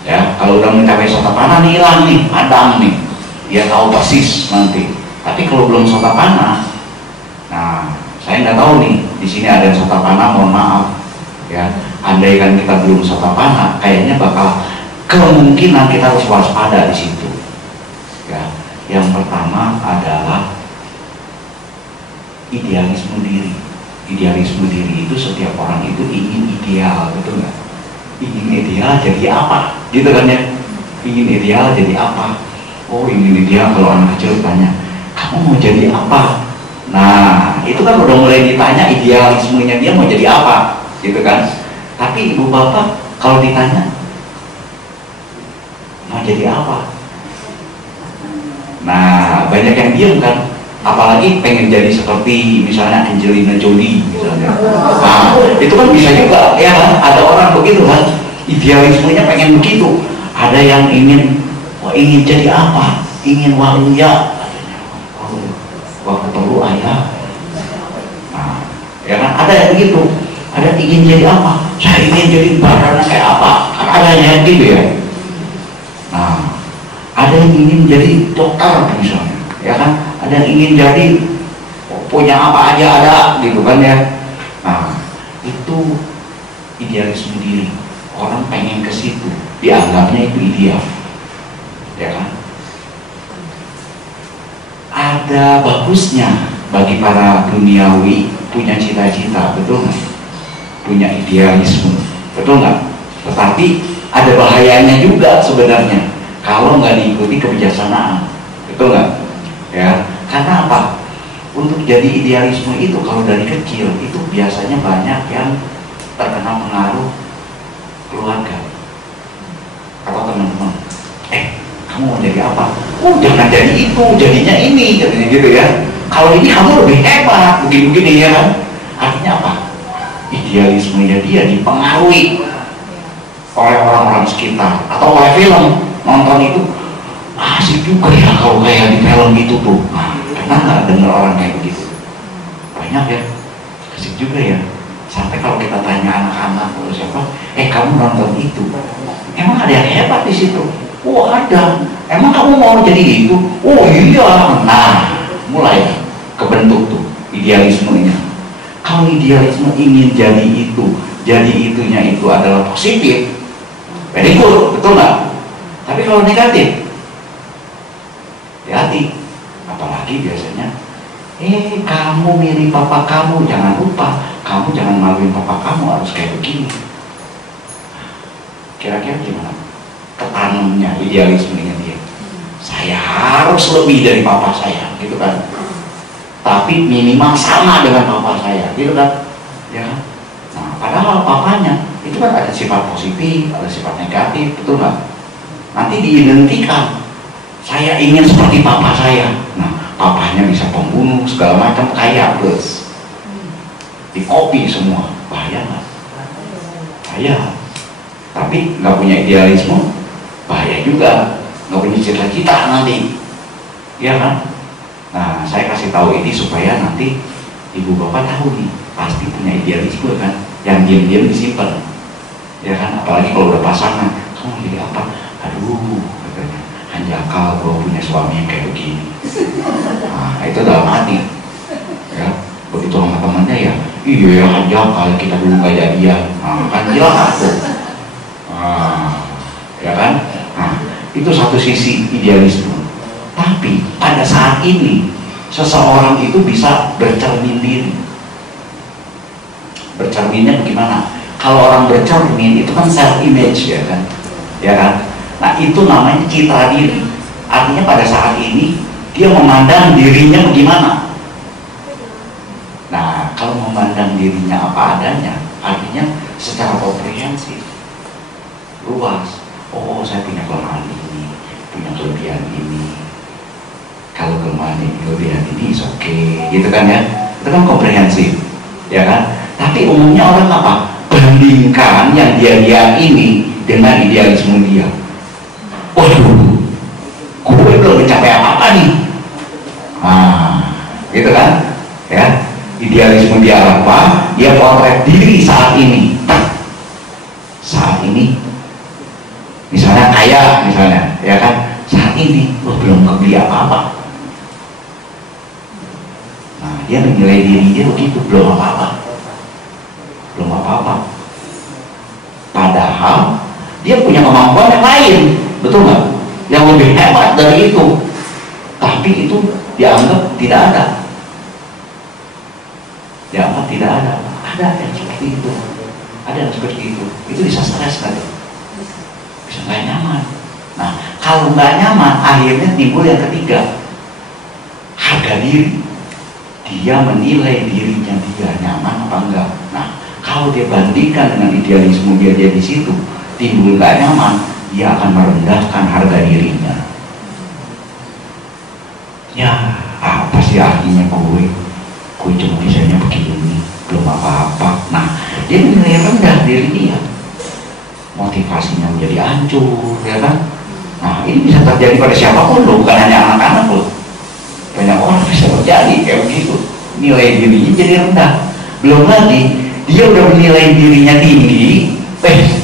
Ya, kalau udah mencapai sotapanna nih hilang nih, padam nih, dia tahu persis nanti Tapi kalau belum sotapana, nah saya nggak tahu nih, di sini ada yang sotapana, mohon maaf ya. Andaikan kita belum sotapana, kayaknya bakal kemungkinan kita harus waspada di situ. Ya, yang pertama adalah idealisme diri. Idealisme diri itu setiap orang itu ingin ideal, betul nggak? Ingin ideal jadi apa? Gitu kan ya? Ingin ideal jadi apa? Oh, ingin ideal, kalau anak kecil tanya, kamu mau jadi apa? Nah, itu kan udah mulai ditanya idealismenya dia mau jadi apa, gitu kan? Tapi ibu bapak kalau ditanya mau jadi apa? Nah, banyak yang diam kan? Apalagi pengen jadi seperti misalnya Angelina Jolie misalnya. Nah, itu kan bisa juga, ya kan? Ada orang begitu kan? Idealismenya pengen begitu. Ada yang ingin jadi apa? Ingin waluya. Waktu perlu ayah. Nah, ya kan? Ada yang begitu. Ada ingin jadi apa? Saya ingin jadi badannya kayak apa? Ada yang gitu ya. Nah, ada yang ingin jadi dokter misalnya, ya kan? Ada yang ingin jadi punya apa aja ada, gitu kan ya. Nah, itu idealisme diri. Orang pengen ke situ, dianggapnya itu ideal, ya kan? Ada bagusnya bagi para duniawi punya cita-cita, betul nggak? Punya idealisme, betul nggak? Tetapi ada bahayanya juga sebenarnya kalau nggak diikuti kebijaksanaan, betul nggak? Ya, karena apa? Untuk jadi idealisme itu kalau dari kecil itu biasanya banyak yang terkena pengaruh keluarga atau teman-teman. Kamu mau jadi apa? Oh, jangan jadi itu, jadinya ini, katanya gitu ya. Kalau ini kamu lebih hebat, begini-begini ya kan? Artinya apa? Idealismenya dia dipengaruhi oleh orang-orang sekitar atau oleh film. Nonton itu asik juga ya kalau kayak di film itu tuh. Nah, pernah nggak dengar orang kayak begitu? Banyak ya, asik juga ya. Sampai kalau kita tanya anak-anak atau siapa, kamu nonton itu, emang ada yang hebat di situ? Oh ada. Emang kamu mau jadi itu? Oh iya. Nah, mulai kebentuk tuh idealismenya. Kalau idealisme ingin jadi itu, jadi itunya itu adalah positif, very good, betul nggak? Tapi kalau negatif, hati-hati. Apalagi biasanya, kamu mirip papa kamu, jangan lupa, kamu jangan maluin papa kamu, harus kayak begini. Kira-kira gimana? Ketanamnya idealismenya dia. Saya harus lebih dari papa saya, gitu kan? Tapi minimal sama dengan papa saya, gitu kan? Ya kan? Nah, padahal papanya itu kan ada sifat positif, ada sifat negatif, betul nggak? Nanti diidentikan. Saya ingin seperti papa saya. Nah, papanya bisa pembunuh segala macam, kaya plus, di copy semua, bahaya nggak? Bahaya. Tapi nggak punya idealisme, bahaya juga. Nggak punya cita-cita nanti, ya kan? Nah, saya kasih tahu ini supaya nanti ibu bapak tahu nih, pasti punya idealisme kan, yang diam-diam disimpan, ya kan? Apalagi kalau udah pasangan, kamu jadi apa? Aduh, katanya, hanjakal kalau punya suami yang kayak begini. Nah, itu dalam hati, ya. Begitu sama temannya ya, iya hanjakal, kita dulu nggak jadian. Nah, kan jelas tuh. Nah, ya kan? Nah, itu satu sisi idealisme. Tapi pada saat ini seseorang itu bisa bercermin diri. Bercerminnya bagaimana? Kalau orang bercermin itu kan self image, ya kan? Ya kan? Nah, itu namanya citra diri. Artinya pada saat ini dia memandang dirinya bagaimana? Nah, kalau memandang dirinya apa adanya, artinya secara komprehensif, luas. Oh, saya punya kelemahan ini, punya kelebihan ini. Kalau kelemahan ini, kelebihan ini, oke, gitu kan ya? Itu kan komprehensif, ya kan? Tapi umumnya orang apa? Bandingkan yang dia lihat ini dengan idealisme dia. Waduh, gue belum mencapai apa-apa nih. Nah, gitu kan? Ya, idealisme dia apa? Dia potret diri saat ini. Saat ini, misalnya kaya, misalnya, ya kan? Saat ini, lo belum kebeli apa-apa. dia menilai diri dia begitu, belum apa-apa, belum apa-apa. Padahal dia punya kemampuan yang lain, betul nggak? Yang lebih hebat dari itu, tapi itu dianggap tidak ada. Dianggap tidak ada. Ada yang seperti itu, ada yang seperti itu. Itu bisa stres kan? Bisa nggak nyaman. Nah, kalau nggak nyaman, akhirnya timbul yang ketiga, harga diri. Dia menilai dirinya dia nyaman apa enggak. Nah, kalau dia bandingkan dengan idealisme dia di situ, timbul nggak nyaman, dia akan merendahkan harga dirinya. Ya, apa sih artinya gue cuma bisanya begini, belum apa-apa. Nah, dia menilai rendah diri dia, motivasinya menjadi hancur, ya kan? Nah, ini bisa terjadi pada siapapun loh, bukan hanya anak-anak loh. Banyak orang bisa terjadi kayak begitu, nilai dirinya jadi rendah. Belum lagi dia udah menilai dirinya tinggi,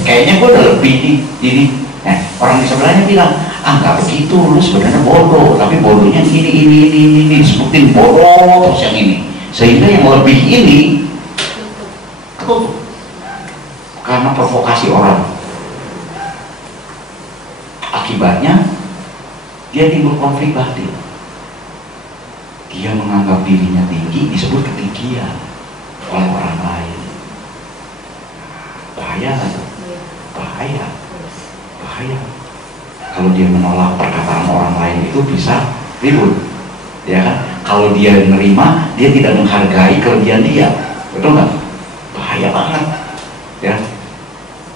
kayaknya gue udah lebih nih ini. Nah, orang di sebelahnya bilang, nggak begitu, lu sebenarnya bodoh, tapi bodohnya ini disebutin bodoh terus yang ini, sehingga yang lebih ini ketutup karena provokasi orang. Akibatnya dia timbul konflik batin. Dia menganggap dirinya tinggi, disebut ketinggian oleh orang lain. Bahaya kan? Bahaya. Kalau dia menolak perkataan orang lain itu bisa ribut, ya kan? Kalau dia menerima, dia tidak menghargai kelebihan dia, betul nggak? Bahaya banget, ya.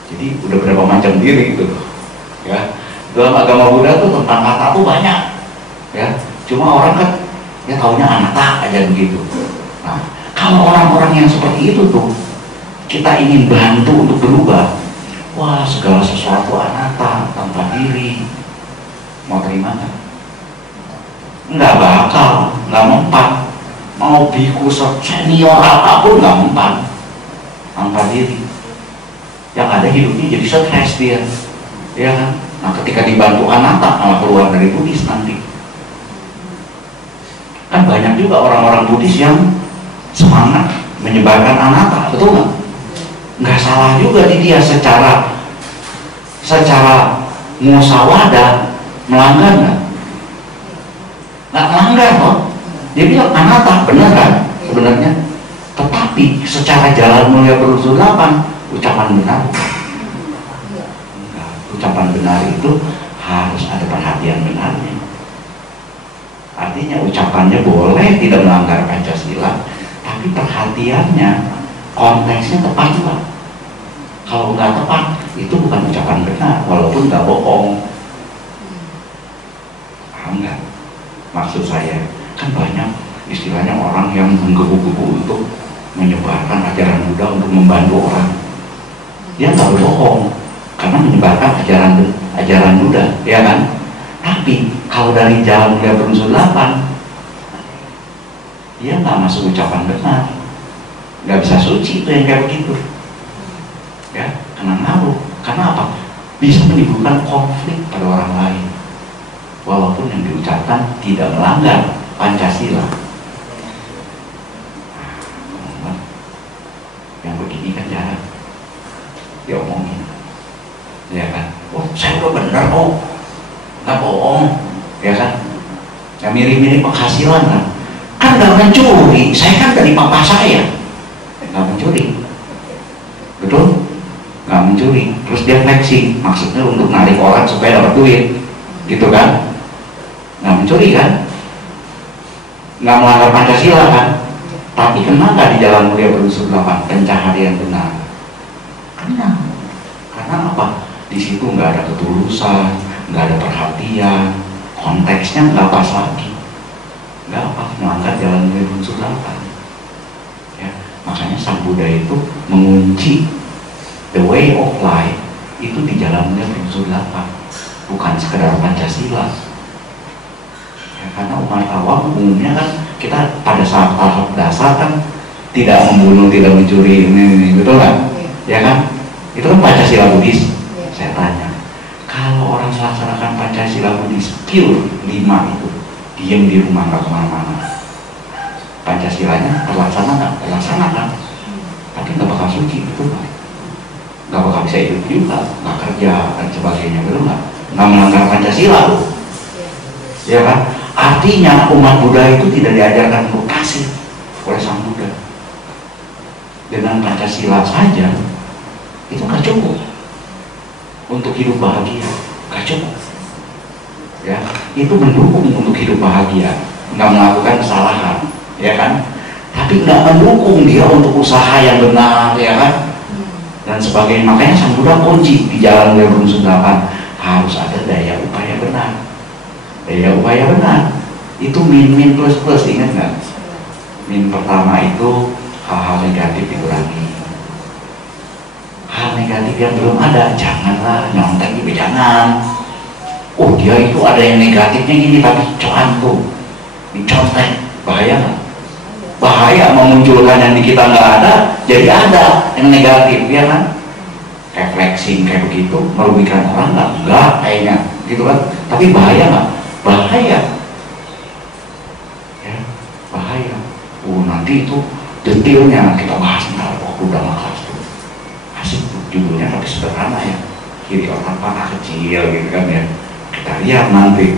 Jadi udah berapa macam diri itu, ya. Dalam agama Buddha tuh tentang kata tuh banyak, ya. Cuma orang kan ya taunya anatta aja begitu. Nah, kalau orang-orang yang seperti itu tuh kita ingin bantu untuk berubah, wah segala sesuatu anatta, tanpa diri, mau terima nggak? Nggak bakal, nggak mempan. Mau biku senior apapun nggak mempan tanpa diri. Yang ada hidupnya jadi stres dia, ya kan? Nah, ketika dibantu anatta malah keluar dari Buddhis nanti. Kan banyak juga orang-orang Buddhis yang semangat menyebarkan anatta, betul nggak? Nggak salah juga di dia secara musawadah melanggar nggak? Nggak melanggar loh. Dia bilang anatta, benar kan? Sebenarnya. Tetapi secara jalan mulia berunsur 8, ucapan benar. Ucapan benar itu harus ada perhatian benarnya. Artinya ucapannya boleh tidak melanggar Pancasila, tapi perhatiannya, konteksnya tepat juga. Kalau nggak tepat, itu bukan ucapan benar, walaupun nggak bohong. Paham nggak? Maksud saya, kan banyak istilahnya orang yang menggebu-gebu untuk menyebarkan ajaran Buddha untuk membantu orang. Dia nggak berbohong, karena menyebarkan ajaran Buddha, ya kan? Tapi kalau dari jalan mulia berunsur 8, dia nggak masuk ucapan benar, nggak bisa suci itu yang kayak begitu, ya, kena ngaruh. Karena apa? Bisa menimbulkan konflik pada orang lain, walaupun yang diucapkan tidak melanggar Pancasila. Nah, yang begini kan jarang diomongin, ya kan? Oh, saya udah bener kok, nggak bohong, ya kan? Yang mirip-mirip penghasilan kan? Kan nggak mencuri, saya kan dari papa saya nggak mencuri, betul? Nggak mencuri. Terus dia flexing, maksudnya untuk narik orang supaya dapat duit, gitu kan? Nggak mencuri kan? Nggak melanggar Pancasila kan? Tapi kena nggak di jalan mulia berunsur 8 pencaharian benar? Kena. Karena apa? Di situ nggak ada ketulusan, nggak ada perhatian, konteksnya nggak pas lagi, nggak apa, melanggar jalan mulia berunsur 8. Ya, makanya Sang Buddha itu mengunci the way of life itu di jalan mulia berunsur 8, bukan sekedar Pancasila. Ya, karena umat awam umumnya kan kita pada saat tahap dasar kan tidak membunuh, tidak mencuri, ini betul kan? Ya kan? Itu kan Pancasila Buddhis. Saya tanya, kalau orang melaksanakan Pancasila Buddhis pure 5 itu, diam di rumah nggak kemana-mana, Pancasilanya terlaksanakan, tapi nggak bakal suci, betul nggak? Nggak bakal bisa hidup juga, nggak kerja dan sebagainya, betul nggak? Nggak melanggar Pancasila loh, ya kan? Artinya umat Buddha itu tidak diajarkan untuk kasih oleh Sang Buddha. Dengan Pancasila saja itu nggak cukup untuk hidup bahagia, nggak cukup. Ya, itu mendukung untuk hidup bahagia, nggak melakukan kesalahan, ya kan? Tapi nggak mendukung dia untuk usaha yang benar, ya kan? Dan sebagainya. Makanya Sang Buddha kunci di Jalan Mulia Berungsung 8 harus ada daya upaya benar. Daya upaya benar itu min plus, ingat nggak? Min pertama itu hal-hal negatif dikurangi. Hal negatif yang belum ada janganlah nyontek, juga jangan. Oh, dia itu ada yang negatifnya gini, tapi tuh dicontek, bahaya nggak? Bahaya memunculkan yang di kita nggak ada, jadi ada yang negatif, ya kan? Kayak flexing kayak begitu, merugikan orang nggak kayaknya, gitu kan? Tapi bahaya nggak? Bahaya, ya, bahaya. Oh, nanti itu detailnya kita bahas ntar waktu udah kelas tuh. Asik tuh judulnya, tapi sederhana ya. Kiri otak panah kecil, gitu kan ya. Kita lihat nanti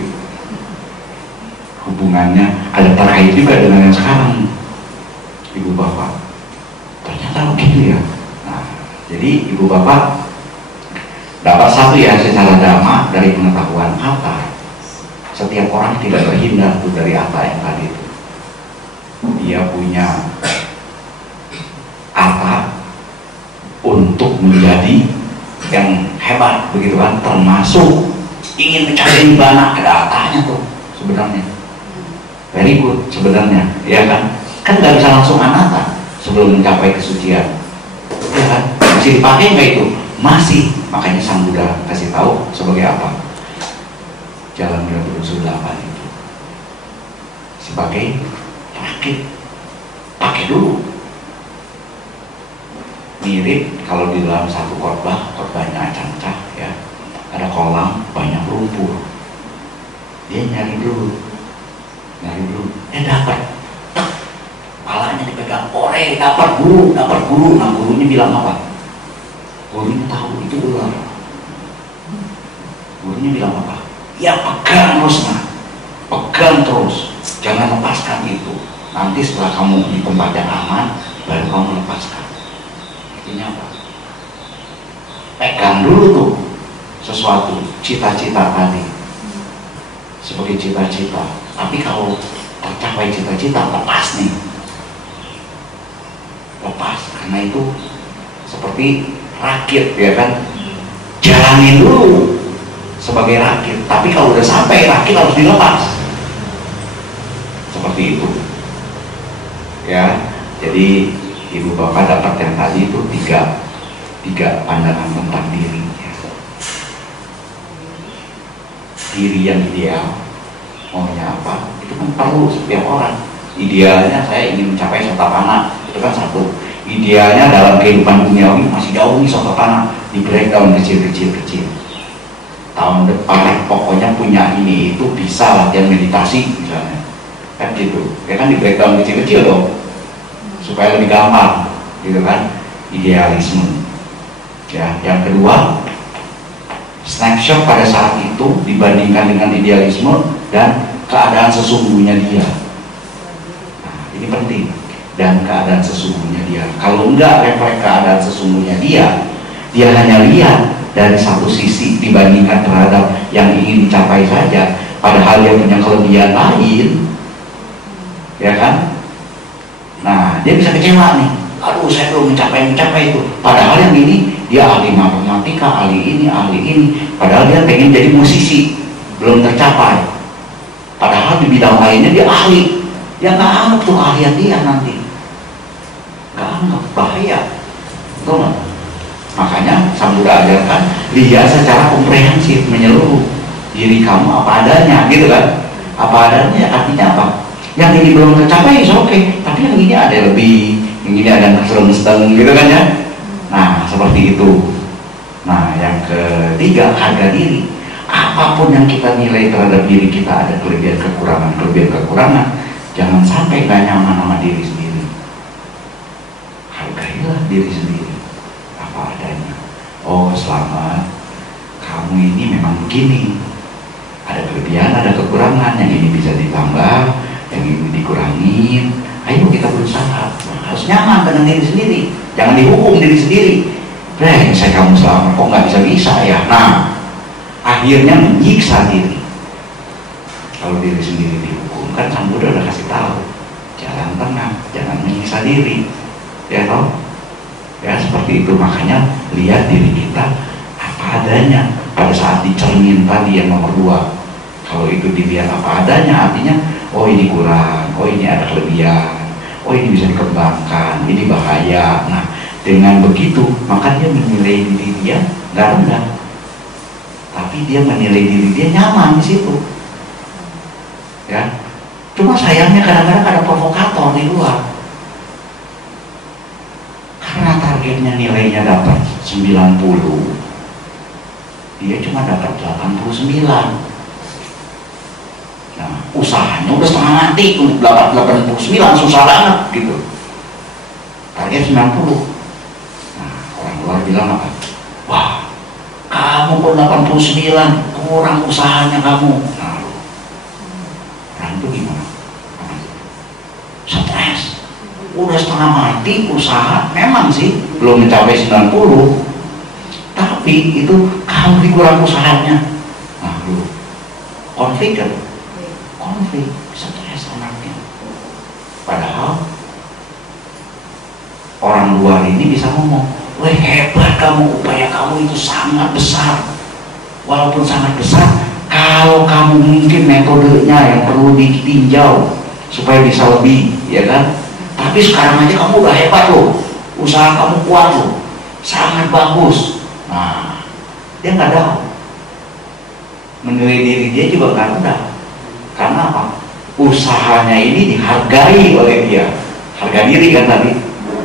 hubungannya ada terkait juga dengan yang sekarang, ibu bapak. Ternyata begitu ya. Nah, jadi ibu bapak dapat satu ya secara dhamma dari pengetahuan apa. Setiap orang tidak terhindar tuh dari apa yang tadi itu. Dia punya apa untuk menjadi yang hebat, begitu kan? Termasuk ingin mencapai nibbana, ada atanya tuh sebenarnya. Very good sebenarnya, ya kan? Kan nggak bisa langsung anatta sebelum mencapai kesucian, ya kan? Masih dipakai nggak itu? Masih. Makanya Sang Buddha kasih tahu sebagai apa? Jalan Mulia Berungsung 8 itu sebagai rakit, pakai dulu. Mirip kalau di dalam satu khotbahnya Acangcah ya, ada kolam banyak lumpur, dia nyari dulu, dapat, palanya dipegang, dapat guru. Nah, gurunya bilang apa? Gurunya tahu itu ular. Gurunya bilang apa? Ya pegang terus, pegang terus, jangan lepaskan itu. Nanti setelah kamu di tempat yang aman, baru kamu lepaskan. Artinya apa? Pegang dulu tuh sesuatu, cita-cita tadi sebagai cita-cita. Tapi kalau tercapai cita-cita, lepas nih, lepas. Karena itu seperti rakit, ya kan? Jalanin dulu sebagai rakit. Tapi kalau udah sampai, rakit harus dilepas. Seperti itu, ya. Jadi ibu bapak dapat yang tadi itu tiga pandangan tentang diri. Diri yang ideal, maunya apa, itu kan perlu setiap orang. Idealnya saya ingin mencapai Sotapanna, itu kan satu. Idealnya dalam kehidupan duniawi masih jauh nih Sotapanna, di breakdown kecil. Tahun depan pokoknya punya ini itu bisa latihan meditasi misalnya, kan gitu. Ya kan di breakdown kecil dong, supaya lebih gampang, gitu kan. Idealisme. Ya, yang kedua, snapshot pada saat itu dibandingkan dengan idealisme dan keadaan sesungguhnya dia. Nah, ini penting. Dan keadaan sesungguhnya dia. Kalau enggak refleks keadaan sesungguhnya dia hanya lihat dari satu sisi dibandingkan terhadap yang ingin dicapai saja, padahal dia punya kelebihan lain, ya kan? Nah, dia bisa kecewa nih. Aduh, saya belum mencapai itu. Padahal yang ini dia ahli matematika, ahli ini. Padahal dia pengen jadi musisi, belum tercapai. Padahal di bidang lainnya dia ahli. Dia nggak anggap tuh keahlian dia nanti. Nggak anggap, bahaya. Betul nggak? Makanya Sang Buddha ajarkan lihat secara komprehensif, menyeluruh. Diri kamu apa adanya, gitu kan? Apa adanya, artinya apa? Yang ini belum tercapai, oke. Tapi yang ini ada lebih, yang ini ada keserem-serem, gitu kan ya? Nah, seperti itu. Nah, yang ketiga, harga diri. Apapun yang kita nilai terhadap diri kita ada kelebihan kekurangan, Jangan sampai gak nyaman sama diri sendiri. Hargailah diri sendiri apa adanya. Oh selamat, kamu ini memang begini, ada kelebihan, ada kekurangan, yang ini bisa ditambah, yang ini dikurangin. Ayo kita berusaha, harus nyaman dengan diri sendiri, jangan dihukum diri sendiri. Saya kamu selamat kok nggak bisa ya. Nah akhirnya menyiksa diri. Kalau diri sendiri dihukum, kan Sang Buddha udah kasih tahu jalan tengah, jangan menyiksa diri, ya toh? Ya seperti itu. Makanya lihat diri kita apa adanya. Pada saat dicermin tadi yang nomor 2, kalau itu dilihat apa adanya, artinya oh ini kurang, oh ini ada kelebihan, oh ini bisa dikembangkan, ini bahaya. Nah dengan begitu maka dia menilai diri dia nggak rendah, tapi dia menilai diri dia nyaman di situ. Ya, cuma sayangnya kadang-kadang ada provokator di luar. Karena targetnya nilainya dapat 90, dia cuma dapat 89. Nah, usahanya udah setengah mati untuk dapat 89, susah banget gitu. Target 90. Nah, orang luar bilang apa? Wah, kamu kok 89, kurang usahanya kamu. Nah, orang itu gimana? Stres. Udah setengah mati usaha, memang sih belum mencapai 90, tapi itu kamu dikurang usahanya. Nah lu konflik kan? Konflik, stres anaknya. Padahal orang luar ini bisa ngomong, wah hebat kamu, upaya kamu itu sangat besar. Walaupun sangat besar, kalau kamu mungkin metodenya yang perlu ditinjau supaya bisa lebih, ya kan? Tapi sekarang aja kamu udah hebat loh, usaha kamu kuat loh, sangat bagus. Nah, dia nggak tahu, menilai diri dia juga nggak rendah. Karena apa? Usahanya ini dihargai oleh dia. Harga diri kan tadi,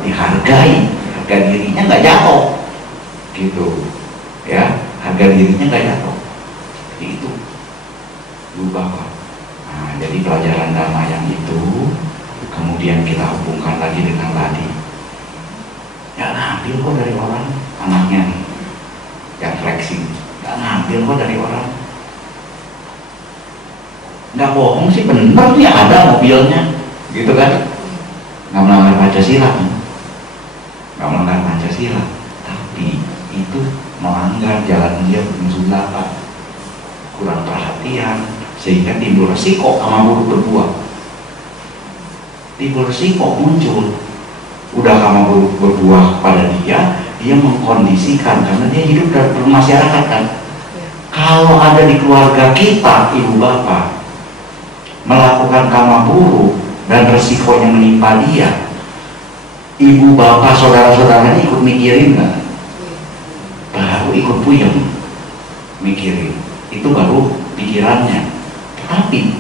dihargai, harga dirinya nggak jatuh, gitu, ya. Harga dirinya nggak jatuh, seperti itu. Lupa. Nah, jadi pelajaran dhamma yang itu kemudian kita hubungkan lagi dengan tadi. Gak ngambil kok dari orang, anaknya nih yang flexing, gak ngambil kok dari orang. Gak bohong sih, bener nih ada mobilnya, gitu kan. Gak melanggar Pancasila kan, gak melanggar Pancasila, tapi itu melanggar jalan dia Sundapa, kurang perhatian sehingga timbul resiko sama buruk berbuah. Timbul resiko muncul, udah kamu berbuah pada dia mengkondisikan, karena dia hidup dan bermasyarakat kan. Kalau ada di keluarga kita, ibu bapak melakukan kama buruk dan resikonya menimpa dia, ibu bapak saudara-saudaranya ikut mikirin nggak? Baru ikut puyeng mikirin, itu baru pikirannya. Tapi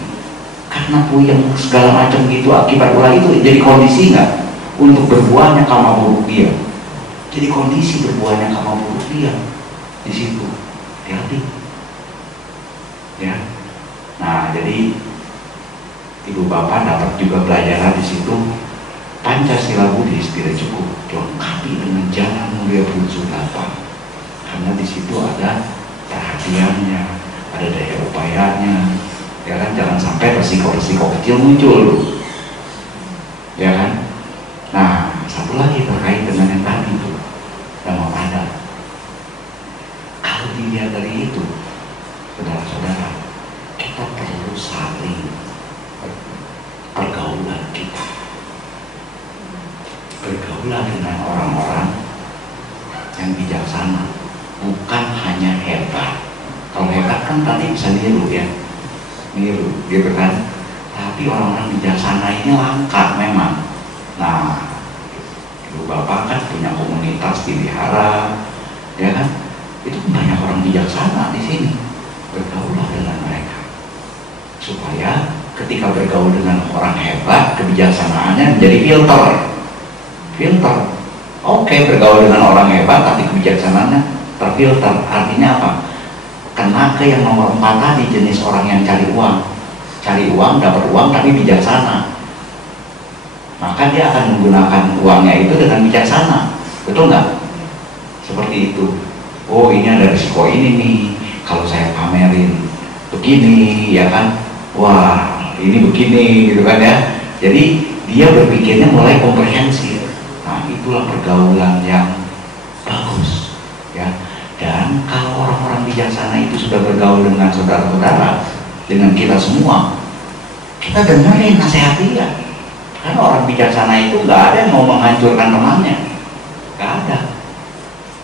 karena puyeng segala macam gitu akibat ulah itu, jadi kondisi nggak untuk berbuahnya kama buruk dia, jadi kondisi berbuahnya kama buruk dia di situ. Hati-hati ya. Nah jadi ibu bapak dapat juga pelajaran di situ. Pancasila Buddhis tidak cukup, dilengkapi dengan jalan mulia Sundapa, karena di situ ada perhatiannya, ada daya upayanya. Ya kan, jangan sampai resiko-resiko kecil muncul, ya kan. Nah, satu lagi terkait dengan yang tadi itu, Dhammapada. Kalau dilihat dari itu, saudara-saudara, kita perlu saling pergaulan kita, bergaulan dengan orang-orang yang bijaksana, bukan hanya hebat. Kalau hebat kan tadi bisa niru ya, niru gitu kan. Tapi orang-orang bijaksana ini langka memang. Nah, ibu bapak kan punya komunitas di wihara, ya kan? Itu banyak orang bijaksana di sini. Bergaulah dengan mereka, supaya ketika bergaul dengan orang hebat, kebijaksanaannya menjadi filter. Filter. Oke, bergaul dengan orang hebat, tapi kebijaksanaannya terfilter. Artinya apa? Kena ke yang nomor 4 tadi, jenis orang yang cari uang, dapat uang tapi bijaksana. maka dia akan menggunakan uangnya itu dengan bijaksana, betul nggak? Seperti itu. Oh, ini ada risiko ini nih, kalau saya pamerin begini, ya kan? Wah, ini begini, gitu kan ya. Jadi dia berpikirnya mulai komprehensif. Nah, itulah pergaulan yang bagus, ya. Dan kalau orang-orang bijaksana itu sudah bergaul dengan saudara-saudara, dengan kita semua, kita dengerin nasihat dia. Karena orang bijaksana itu nggak ada yang mau menghancurkan temannya, nggak ada,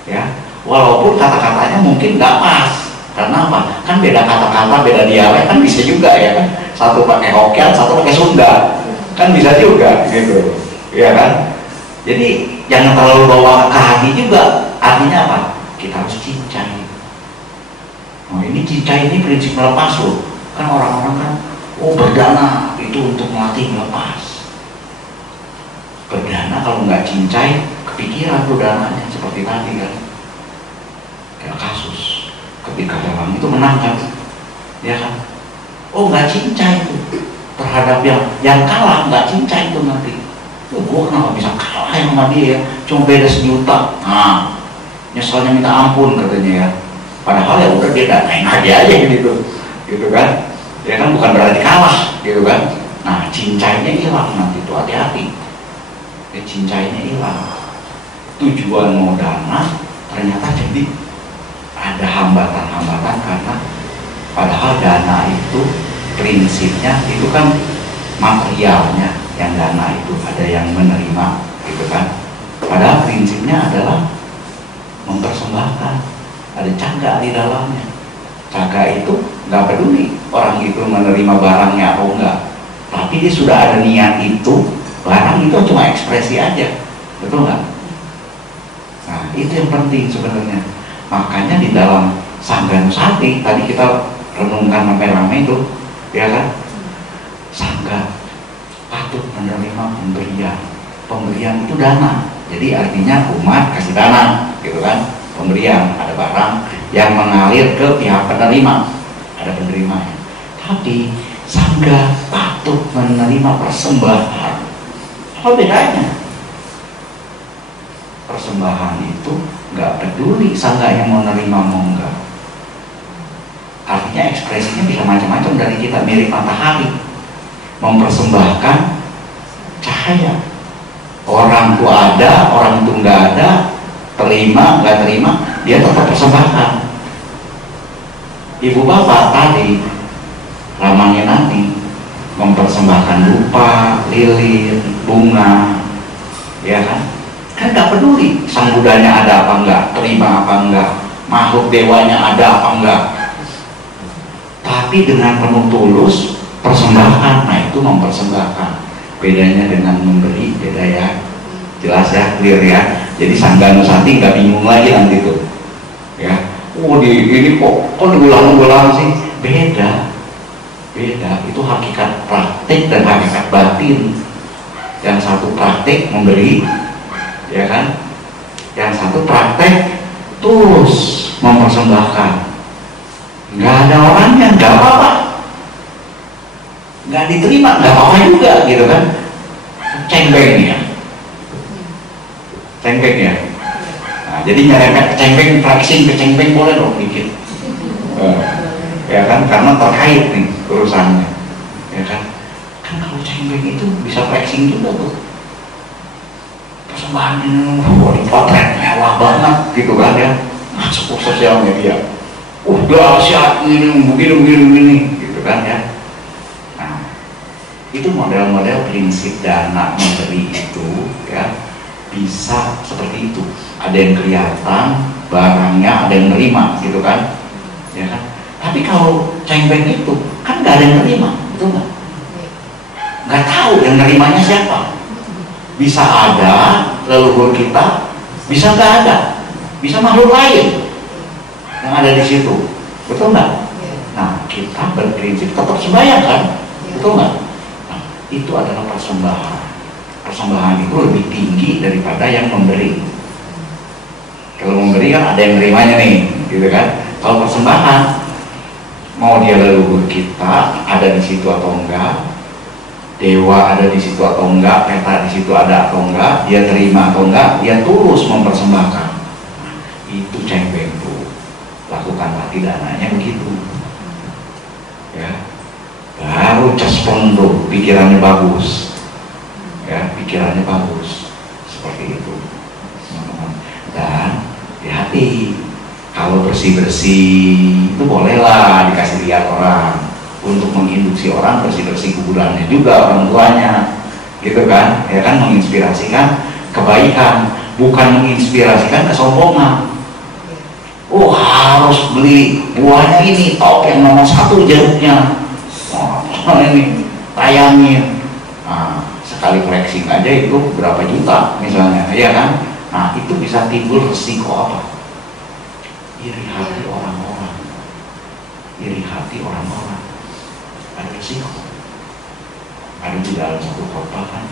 ya. Walaupun kata-katanya mungkin nggak pas, karena apa? Kan beda kata-kata, beda dialek kan bisa juga, ya kan? Satu pakai Hokkien, satu pakai Sunda, kan bisa juga, gitu, ya kan? Jadi jangan terlalu bawa ke hati juga. Artinya apa? Kita harus cincai. Oh, ini cincai ini prinsip melepas loh. Kan orang-orang kan, oh berdana itu untuk melatih melepas. Berdana kalau nggak cincai, kepikiran tuh dananya seperti tadi kan. Kayak kasus ketika orang itu menang kan, ya kan? Oh nggak cincai itu terhadap yang kalah, nggak cincai itu nanti. Oh, gue kenapa bisa kalah sama dia ya? Cuma beda sejuta. Nah, nyeselnya minta ampun katanya ya. Padahal ya udah dia danain aja gitu, gitu kan? Ya kan bukan berarti kalah, gitu kan? Nah, cincainya hilang nanti tuh, hati-hati. Ya, cincainya hilang. Tujuan mau dana ternyata jadi ada hambatan-hambatan karena padahal dana itu prinsipnya itu kan materialnya, yang dana itu ada yang menerima, gitu kan. Padahal prinsipnya adalah mempersembahkan, ada caga di dalamnya. Caga itu nggak peduli orang itu menerima barangnya atau enggak, tapi dia sudah ada niat itu, barang itu cuma ekspresi aja, betul nggak? Nah, itu yang penting sebenarnya. Makanya di dalam Sangga Nusati tadi kita renungkan rame-rame itu, ya kan? Sangga patut menerima pemberian. Pemberian itu dana. Jadi artinya umat kasih dana, gitu kan? Pemberian, ada barang yang mengalir ke pihak penerima, ada penerimanya. Tapi Sangga patut menerima persembahan. Apa bedanya? Persembahan itu nggak peduli Sangga yang mau nerima mau enggak. Artinya ekspresinya bisa macam-macam dari kita, mirip matahari mempersembahkan cahaya. Orang itu ada, orang itu nggak ada, terima nggak terima, dia tetap persembahkan. Ibu bapak tadi ramanya nanti mempersembahkan dupa, lilin, bunga, ya kan? Kan nggak peduli sang budanya ada apa enggak, terima apa enggak, makhluk dewanya ada apa enggak. Tapi dengan penuh tulus persembahan, nah itu mempersembahkan. Bedanya dengan memberi, beda ya. Jelas ya, clear ya. Jadi Sangga Nusati nggak bingung lagi nanti tuh, ya. Oh ini kok diulang-ulang sih? Beda. Itu hakikat praktik dan hakikat batin. Yang satu praktik memberi, ya kan? Yang satu praktek tulus mempersembahkan. Nggak ada orangnya, nggak apa-apa. Nggak diterima, nggak apa-apa juga, gitu kan? Cengbeng ya. Cengbeng ya. Nah, jadi nyerempet ke cengbeng, flexing ke cengbeng boleh dong dikit. Ya kan, karena terkait nih urusannya, ya kan. Kan kalau cengbeng itu bisa flexing juga tuh. Persembahan ini potret mewah banget, gitu kan ya. Masuk ke sosial media. Dahsyat ini, begini, gitu kan ya. Nah, itu model-model prinsip dana memberi itu, ya, bisa seperti itu. Ada yang kelihatan barangnya, ada yang nerima, gitu kan, ya kan. Tapi kalau cengbeng itu kan nggak ada yang nerima, betul nggak? Nggak tahu yang nerimanya siapa. Bisa ada leluhur kita, bisa nggak ada, bisa makhluk lain yang ada di situ, betul nggak? Nah, kita berprinsip tetap sembahyang kan, betul nggak? Nah, itu adalah persembahan. Persembahan itu lebih tinggi daripada yang memberi. Kalau memberi kan ada yang nerimanya nih, gitu kan? Kalau persembahan, mau dia leluhur kita ada di situ atau enggak, dewa ada di situ atau enggak, peta di situ ada atau enggak, dia terima atau enggak, dia tulus mempersembahkan. Nah, itu cengeng tuh, lakukanlah tidananya begitu, ya. Baru cespon tuh, pikirannya bagus, ya, pikirannya bagus, seperti itu, teman-teman. Dan hati-hati, kalau bersih-bersih itu bolehlah dikasih lihat orang, untuk menginduksi orang bersih-bersih kuburannya juga orang tuanya, gitu kan, ya kan, menginspirasikan kebaikan, bukan menginspirasikan kesombongan. Oh, harus beli buahnya ini, top yang nomor 1 jeruknya. Oh, ini tayangin. Nah, sekali flexing aja itu berapa juta misalnya, ya kan? Nah, itu bisa timbul resiko apa? Iri hati orang-orang. Iri hati orang-orang. Ada resiko. Ada di dalam satu khotbah kan,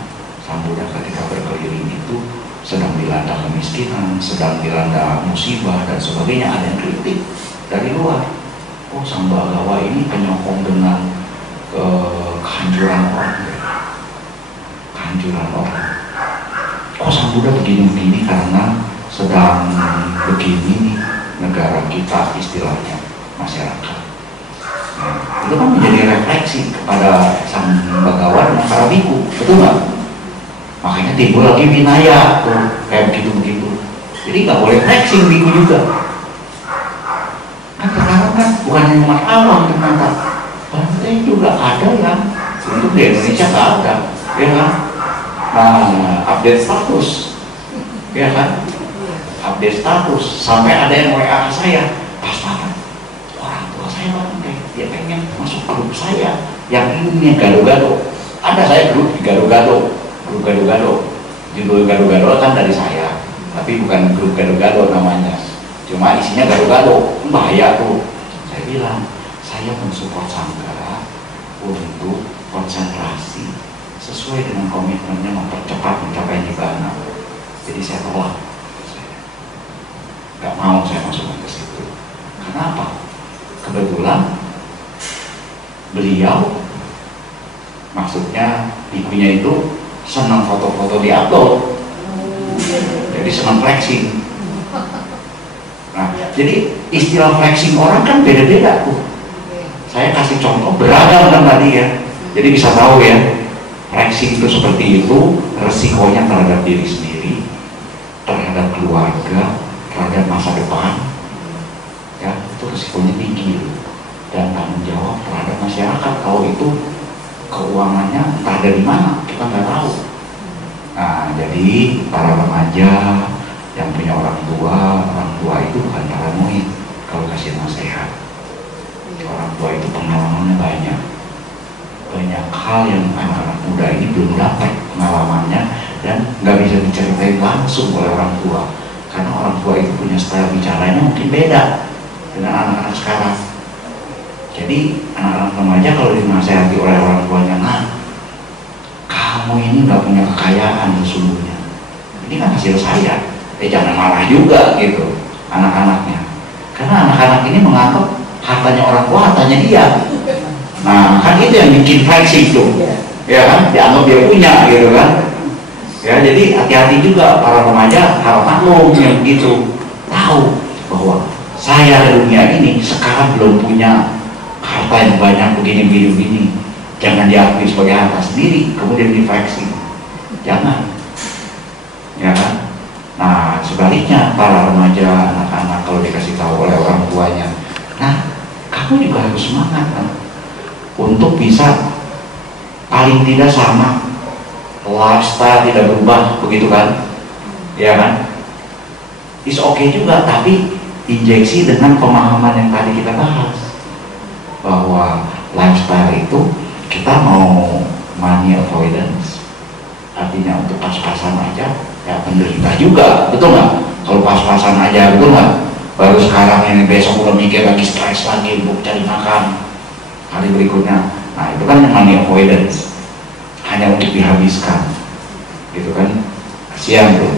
Sang Buddha ketika berkeliling itu sedang dilanda kemiskinan, sedang dilanda musibah dan sebagainya, ada yang kritik dari luar. Oh, Sang Bagawa ini penyokong dengan kehancuran orang, kehancuran orang. Kok Sang Buddha begini-begini karena sedang begini nih negara kita, istilahnya masyarakat. Nah, itu kan menjadi refleksi kepada Sang Bagawa dan para biku, betul nggak? Makanya timbul lagi Vinaya tuh, kayak begitu-begitu. Jadi nggak boleh flexing biku juga. Kan sekarang kan bukan hanya umat awam ternyata, Bante juga ada yang untuk di Indonesia nggak ada, ya kan? Nah, update status, ya kan? Update status, sampai ada yang WA ke saya, Pas Pak, orang tua saya Bante, dia pengen masuk grup saya, yang ini gado-gado. Ada saya grup di gado-gado, grup gado-gado, judul gado-gado kan dari saya, tapi bukan grup gado-gado namanya, cuma isinya gado-gado, bahaya tuh. Saya bilang, saya mensupport Sangga untuk konsentrasi sesuai dengan komitmennya mempercepat mencapai nibbana. Jadi saya tolak, nggak mau saya masukkan ke situ. Kenapa? Kebetulan beliau, maksudnya ibunya itu senang foto-foto di upload, jadi senang flexing. Nah, jadi istilah flexing orang kan beda-beda tuh. Saya kasih contoh beragam kan tadi ya, jadi bisa tahu ya, flexing itu seperti itu, resikonya terhadap diri sendiri, terhadap keluarga, terhadap masa depan, ya itu resikonya tinggi, dan tanggung jawab terhadap masyarakat. Kalau itu keuangannya entah dari mana, kita nggak tahu. Nah, jadi para remaja yang punya orang tua itu bukan paranoid kalau kasih nasihat. Orang tua itu pengalamannya banyak hal yang anak-anak muda ini belum dapat pengalamannya dan nggak bisa diceritain langsung oleh orang tua, karena orang tua itu punya style bicaranya mungkin beda dengan anak-anak sekarang. Jadi anak-anak remaja kalau dinasehati oleh orang tuanya, nah kamu ini nggak punya kekayaan sesungguhnya, ini kan hasil saya, jangan marah juga gitu anak-anaknya, karena anak-anak ini menganggap hartanya orang tua hartanya dia. Nah kan itu yang bikin flexing tuh, ya kan, dianggap dia punya gitu kan. Ya, jadi hati-hati juga para remaja, harap maklum yang begitu, tahu bahwa saya di dunia ini sekarang belum punya harta yang banyak begini. Jangan diakui sebagai harta sendiri kemudian di flexing, jangan, ya kan. Nah sebaliknya para remaja, anak-anak kalau dikasih tahu oleh orang tuanya, nah kamu juga harus semangat kan, untuk bisa paling tidak sama, lifestyle tidak berubah, begitu kan, ya kan. Is okay juga, tapi injeksi dengan pemahaman yang tadi kita bahas, bahwa lifestyle itu kita mau money avoidance, artinya untuk pas-pasan aja, ya penderita juga, betul nggak? Kalau pas-pasan aja, betul nggak? Baru sekarang ini, besok udah mikir lagi, stres lagi untuk cari makan hari berikutnya. Nah itu kan money avoidance, hanya untuk dihabiskan, gitu kan. Kasihan tuh,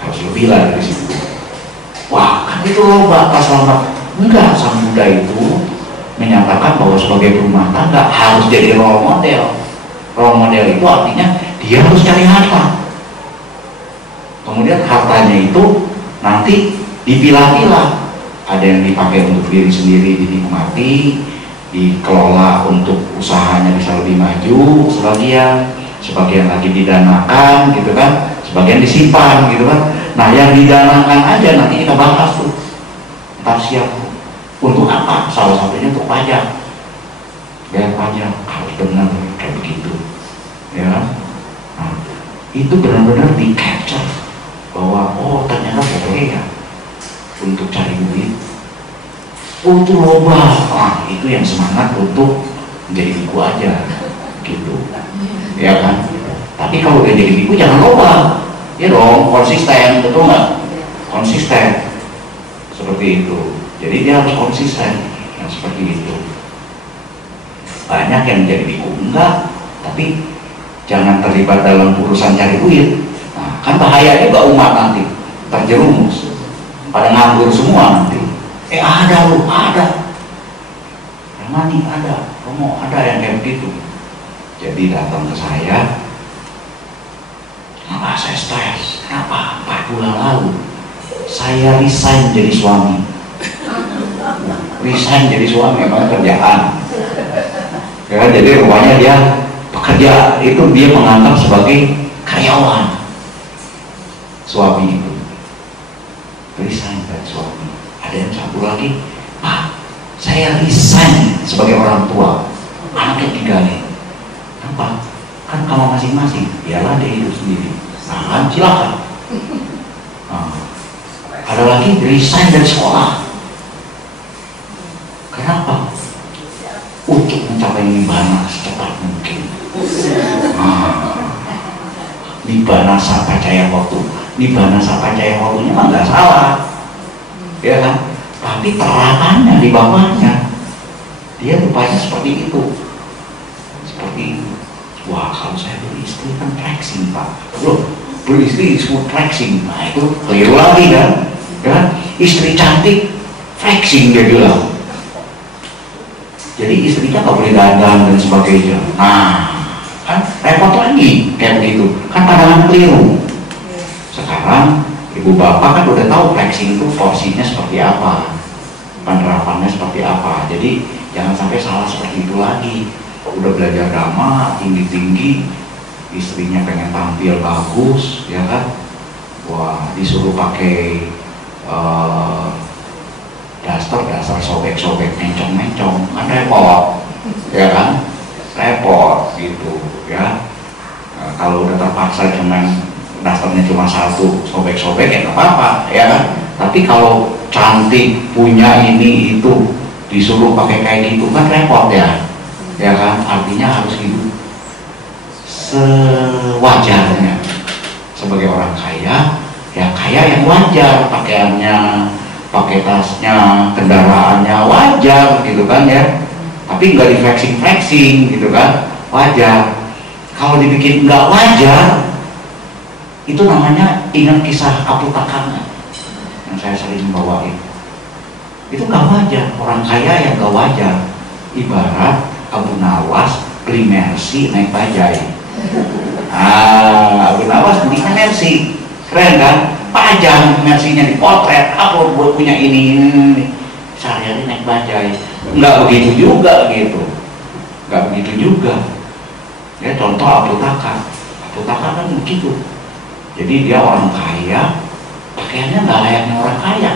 harus lebih lah dari situ. Wah kan itu lomba, pas lomba. Enggak, Sang Buddha itu menyatakan bahwa sebagai rumah tangga harus jadi role model. Role model itu artinya dia harus cari harta, kemudian hartanya itu nanti dipilah-pilah, ada yang dipakai untuk diri sendiri dinikmati, dikelola untuk usahanya bisa lebih maju, sebagian lagi didanakan gitu kan, sebagian disimpan gitu kan. Nah yang didanakan aja nanti kita bahas tuh, ntar siap untuk apa, salah satunya untuk pajak, bayar pajak harus benar kayak begitu ya. Nah itu benar-benar di capture bahwa oh ternyata boleh ya untuk cari duit, untuk lomba, itu yang semangat untuk menjadi biku aja gitu ya kan. Tapi kalau udah jadi biku jangan lomba ya dong, konsisten, betul nggak? Konsisten seperti itu, jadi dia harus konsisten yang seperti itu. Banyak yang jadi biku enggak, tapi jangan terlibat dalam urusan cari duit. Nah, kan bahaya juga umat nanti terjerumus pada nganggur semua nanti. Ada lu, ada Ramani, ada Romo, ada yang kayak begitu. Jadi datang ke saya, kenapa saya stres? Kenapa? 4 bulan lalu saya resign jadi suami. Resign jadi suami, emang kerjaan ya, jadi rupanya dia pekerja itu dia menganggap sebagai karyawan suami itu. Resign dari suami. Ada yang satu lagi, Pak, saya resign sebagai orang tua, anaknya 3 nih. Kenapa? Kan kalau masing-masing, biarlah dia hidup sendiri. Nah, silakan. Nah, ada lagi resign dari sekolah. Kenapa? Untuk mencapai nibbana secepat mungkin. Nibbana sapacaya waktu. Nibbana sapacaya waktunya mah nggak salah, ya kan? Tapi terapannya di bawahnya dia rupanya seperti itu, seperti itu. Wah, kalau saya beristri kan flexing Pak, loh beristri disebut flexing, nah itu keliru lagi kan? Ya, istri cantik flexing dia bilang. Jadi istrinya nggak boleh dandan dan sebagainya. Nah, kan repot lagi kayak begitu. Kan pandangan keliru. Sekarang ibu bapak kan udah tahu flexing itu porsinya seperti apa, penerapannya seperti apa. Jadi jangan sampai salah seperti itu lagi. Udah belajar agama tinggi-tinggi, istrinya pengen tampil bagus, ya kan? Wah, disuruh pakai dasar sobek-sobek, mencong-mencong, kan repot, ya kan? Repot gitu, ya. Nah, kalau udah terpaksa cuman dasarnya cuma 1 sobek-sobek ya nggak apa-apa, ya kan? Tapi kalau cantik punya ini itu disuruh pakai kayak gitu kan repot ya, ya kan? Artinya harus hidup sewajarnya sebagai orang kaya, ya kaya yang wajar, pakaiannya, pakai tasnya, kendaraannya wajar gitu kan ya, tapi nggak di flexing gitu kan, wajar. Kalau dibikin nggak wajar, itu namanya, ingat kisah Aputakana yang saya sering bawain, itu nggak wajar, orang kaya yang nggak wajar. Ibarat Abu Nawas beli Mercy naik bajai. Abu Nawas beli Mercy, keren kan? Pajang Mercy-nya dipotret, aku buat punya ini, sehari-hari naik bajai. Nggak begitu juga gitu, nggak begitu juga ya. Contoh Aputaka kan begitu. Jadi dia orang kaya, pakaiannya nggak layaknya orang kaya,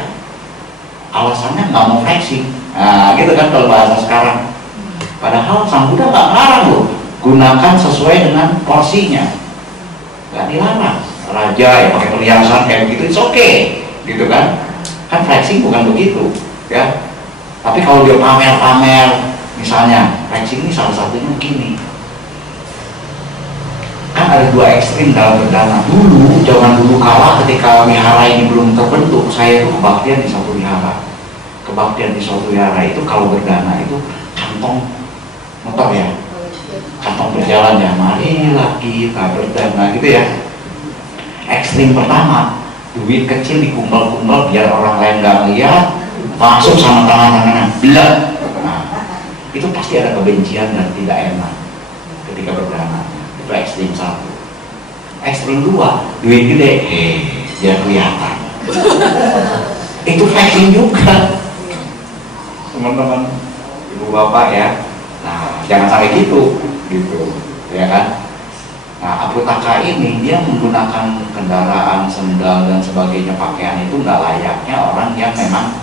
alasannya nggak mau flexing, nah gitu kan kalau bahasa sekarang. Padahal Sang Buddha nggak larang loh, gunakan sesuai dengan porsinya, nggak dilarang. Raja yang pakai perhiasan kayak begitu, it's okay, gitu kan? Kan flexing bukan begitu, ya. Tapi kalau dia pamer-pamer, misalnya, flexing ini salah satunya begini. Kan ada 2 ekstrim dalam berdana. Dulu, zaman dulu kala ketika wihara ini belum terbentuk, saya itu kebaktian di suatu wihara. Kebaktian di suatu wihara itu kalau berdana itu kantong motor ya, kantong berjalan ya, marilah kita berdana gitu ya. Ekstrim pertama, duit kecil dikumpul-kumpul biar orang lain nggak lihat, masuk sama tangan-tangan, belak. Nah, itu pasti ada kebencian dan tidak enak ketika berdana. Itu ekstrim satu. Ekstrim dua, duit gede, biar kelihatan. Itu flexing juga, teman-teman, ibu bapak ya. Nah, jangan sampai gitu, ya kan? Nah, aputaka ini dia menggunakan kendaraan, sendal dan sebagainya, pakaian itu nggak layaknya orang yang memang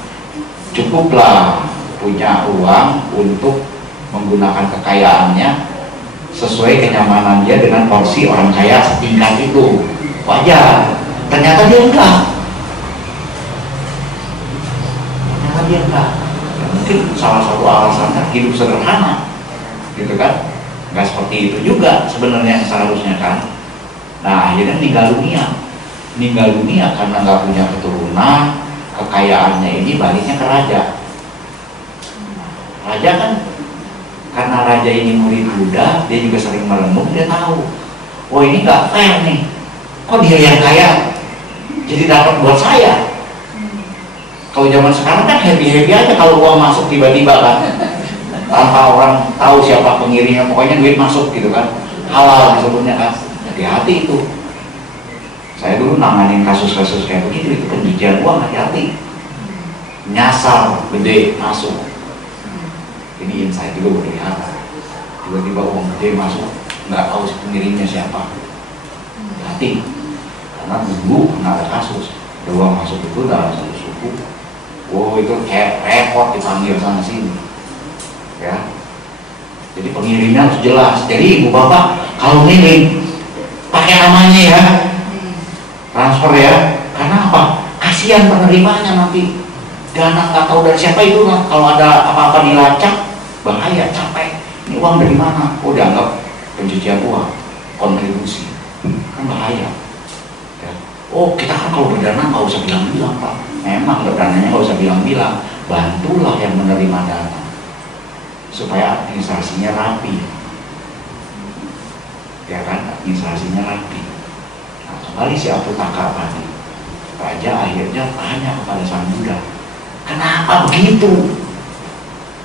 cukuplah punya uang untuk menggunakan kekayaannya sesuai kenyamanan dia dengan porsi orang kaya setingkat itu. Wajar. Ternyata dia enggak. Ya, mungkin salah satu alasannya hidup sederhana, gitu kan? Nggak seperti itu juga sebenarnya seharusnya kan. Nah, akhirnya meninggal dunia karena nggak punya keturunan, kekayaannya ini baliknya ke raja. Raja kan, karena raja ini murid Buddha, dia juga sering merenung, dia tahu, oh ini nggak fair nih, kok dia yang kaya jadi dapat buat saya. Kalau zaman sekarang kan happy aja kalau uang masuk tiba-tiba kan, tanpa orang tahu siapa pengirimnya, pokoknya duit masuk gitu kan, halal disebutnya kan. Hati-hati itu. Saya dulu nanganin kasus-kasus kayak begitu, itu pencucian uang, hati-hati, nyasar gede masuk. Ini insight juga berlihara, tiba-tiba uang gede masuk, nggak tahu si pengirimnya siapa. Hati, karena dulu pernah ada kasus, ada uang masuk itu dalam satu suku. Oh, itu kayak repot dipanggil sana sini, ya. Jadi pengirimnya harus jelas. Jadi ibu bapak kalau ngirim pakai namanya ya, transfer ya. Karena apa? Kasihan penerimanya nanti, dana nggak tahu dari siapa itu kan. Kalau ada apa-apa dilacak, bahaya, capek. Ini uang dari mana? Oh, dianggap pencucian uang, kontribusi, kan bahaya. Ya. Oh, kita kan kalau berdana nggak usah bilang-bilang pak. Memang berdananya nggak usah bilang-bilang. Bantulah yang menerima dana supaya administrasinya rapi, ya kan, administrasinya rapi. Nah, kembali si aputaka tadi, raja akhirnya tanya kepada Sang Buddha, kenapa begitu?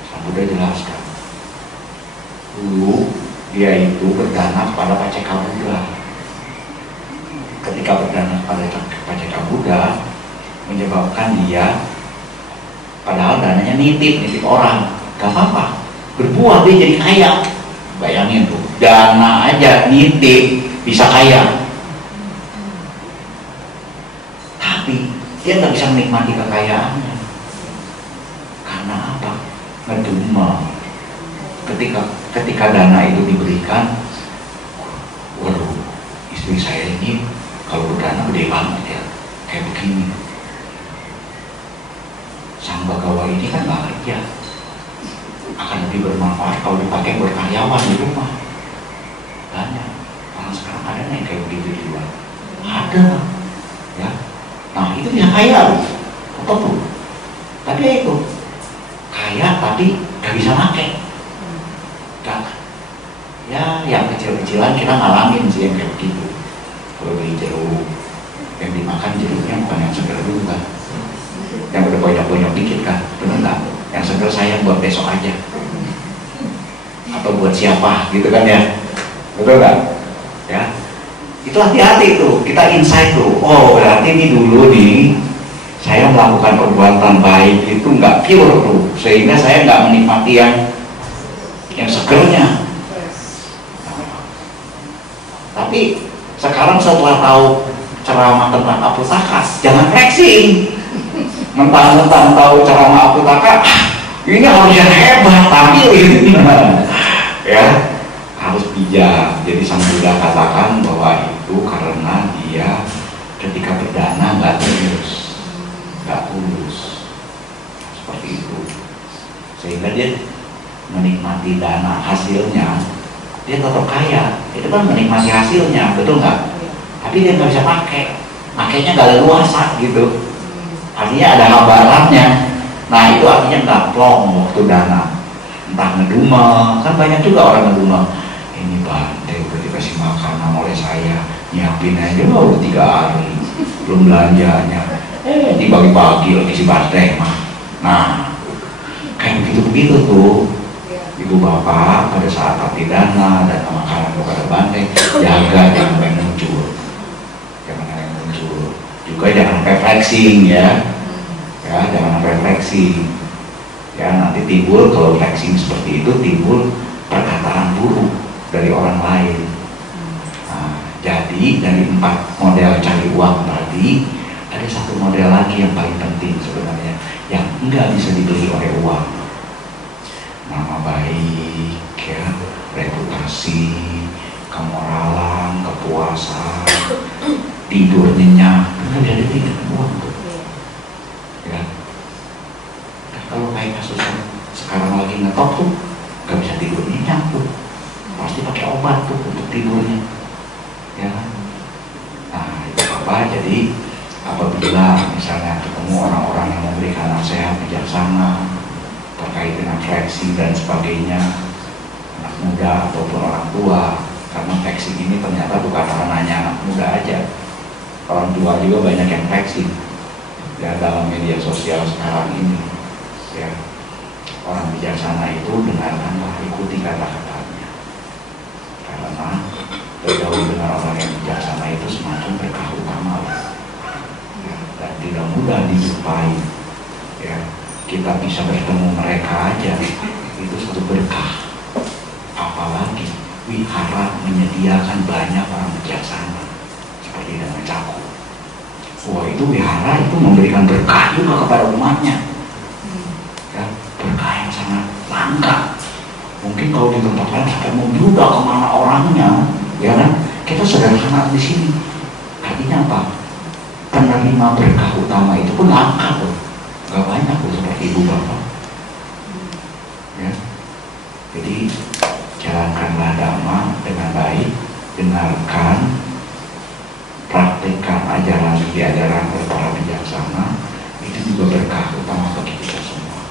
Sang Buddha jelaskan, dulu dia itu berdana kepada Paceka Buddha. Ketika berdana kepada Paceka Buddha, menyebabkan dia, padahal dananya nitip orang, gak apa-apa, berbuah dia jadi kaya. Bayangin tuh, dana aja nitip bisa kaya. Tapi dia nggak bisa menikmati kekayaannya. Karena apa? Ngedumel. Ketika dana itu diberikan, waduh, istri saya ini kalau berdana gede banget ya, kayak begini. Sang Bagawa ini kan bahagia, akan lebih bermanfaat kalau dipakai buat karyawan di rumah. Banyak orang sekarang ada yang kayak begitu di luar, ada ya. Nah itu bisa kaya loh, betul. Tapi ya itu kaya tapi gak bisa pakai. Ya yang kecil-kecilan kita ngalamin sih yang kayak begitu. Kalau beli jeruk, yang dimakan jeruknya bukan yang segar dulu kan, yang udah banyak-banyak dikit kan, bener nggak? Yang segar sayang buat besok aja, atau buat siapa gitu kan ya, betul nggak? Ya, itu hati-hati tuh, kita insight tuh. Oh berarti ini dulu nih saya melakukan perbuatan baik itu nggak pure tuh, sehingga saya nggak menikmati yang segernya. Tapi sekarang setelah tahu ceramah tentang aputaka, jangan flexing. Mentang-mentang tahu ceramah aputaka, ini harus yang hebat, tampil ini. Ya, harus bijak. Jadi Sang Buddha katakan bahwa itu karena dia ketika berdana nggak tulus, seperti itu. Sehingga dia menikmati dana hasilnya, dia tetap kaya. Itu kan menikmati hasilnya, betul nggak? Tapi dia nggak bisa pakainya nggak leluasa gitu. Artinya ada hambarannya. Nah itu artinya nggak plong waktu dana. Entah ngedumel, kan banyak juga orang ngedumel. Ini bante udah dikasih makanan oleh saya, nyiapin aja udah 3 hari, belum belanjanya. Dibagi-bagi lagi si bante mah. Nah kayak begitu tuh, ibu ibu bapak pada saat takdir dana dan makanan kepada banteng, jaga jangan sampai muncul, jangan sampai muncul. Juga jangan sampai flexing ya, jangan sampai flexing. Ya nanti timbul, kalau flexing seperti itu timbul perkataan buruk dari orang lain. Nah, jadi dari 4 model cari uang tadi, ada satu model lagi yang paling penting sebenarnya, yang enggak bisa dibeli oleh uang. Nama baik, ya, reputasi, kemoralan, kepuasan, tidur nyenyak, enggak bisa dibeli dengan uang tuh. Ya. Kalau kayak kasus sekarang lagi ngetop tuh, nggak bisa tidur nyenyak tuh, pasti pakai obat tuh untuk tidurnya, ya kan? Nah itu apa? Jadi apabila misalnya ketemu orang-orang yang memberikan nasihat bijaksana terkait dengan flexing dan sebagainya, anak muda ataupun orang tua, karena flexing ini ternyata bukan hanya anak muda aja, orang tua juga banyak yang flexing ya dalam media sosial sekarang ini. Ya, orang bijaksana itu dengarkanlah, ikuti kata-katanya, karena bergaul dengan orang yang bijaksana itu semacam berkah utama ya, dan tidak mudah dijumpai ya. Kita bisa bertemu mereka aja itu satu berkah, apalagi wihara menyediakan banyak orang bijaksana seperti Dhamma Cakku. Wah itu wihara itu memberikan berkah juga kepada umatnya. Berkah yang sangat langka. Mungkin kalau di tempat lain sampai membludak kemana orangnya, ya kan? Kita sederhana di sini. Artinya apa? Penerima berkah utama itu pun langka loh. Gak banyak loh seperti ibu bapak. Ya. Jadi jalankanlah dhamma dengan baik, dengarkan, praktekkan ajaran oleh para bijaksana. Itu juga berkah utama bagi kita semua.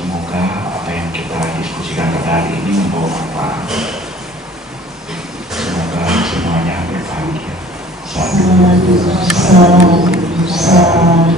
Semoga apa yang kita diskusikan pada hari ini membawa manfaat. Semoga semuanya berbahagia. Sadu, sadu, sadu.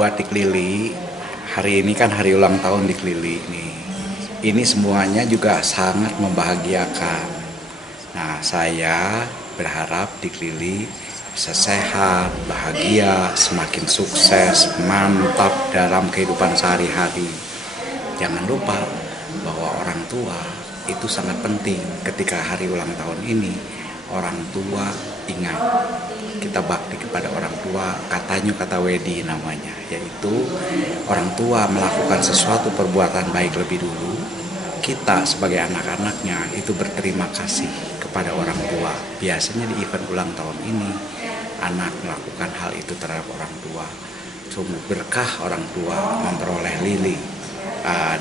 buat Dik Lili. Hari ini kan hari ulang tahun Dik Lili nih. Ini semuanya juga sangat membahagiakan. Nah, saya berharap Dik Lili bisa sehat, bahagia, semakin sukses, mantap dalam kehidupan sehari-hari. Jangan lupa bahwa orang tua itu sangat penting. Ketika hari ulang tahun ini, orang tua ingat, kita bakti kepada orang tua, kata Wedi namanya, yaitu orang tua melakukan sesuatu perbuatan baik lebih dulu. Kita sebagai anak-anaknya itu berterima kasih kepada orang tua. Biasanya di event ulang tahun ini, anak melakukan hal itu terhadap orang tua. Sungguh berkah orang tua memperoleh Lili,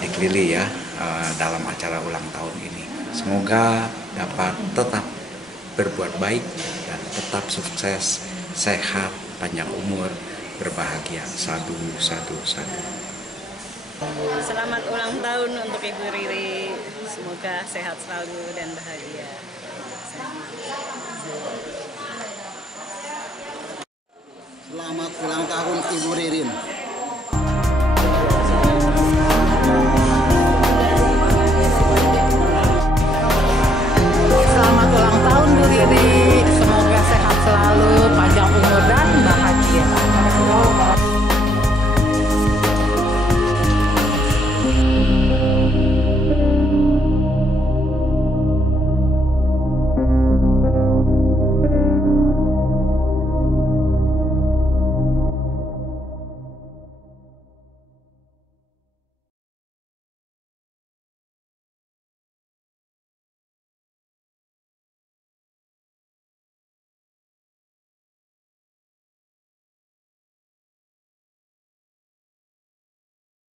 Dik Lili ya, dalam acara ulang tahun ini. Semoga dapat tetap berbuat baik dan tetap sukses, sehat, panjang umur, berbahagia. Sadu, sadu, sadu. Selamat ulang tahun untuk Ibu Riri. Semoga sehat selalu dan bahagia. Selamat ulang tahun Ibu Ririn.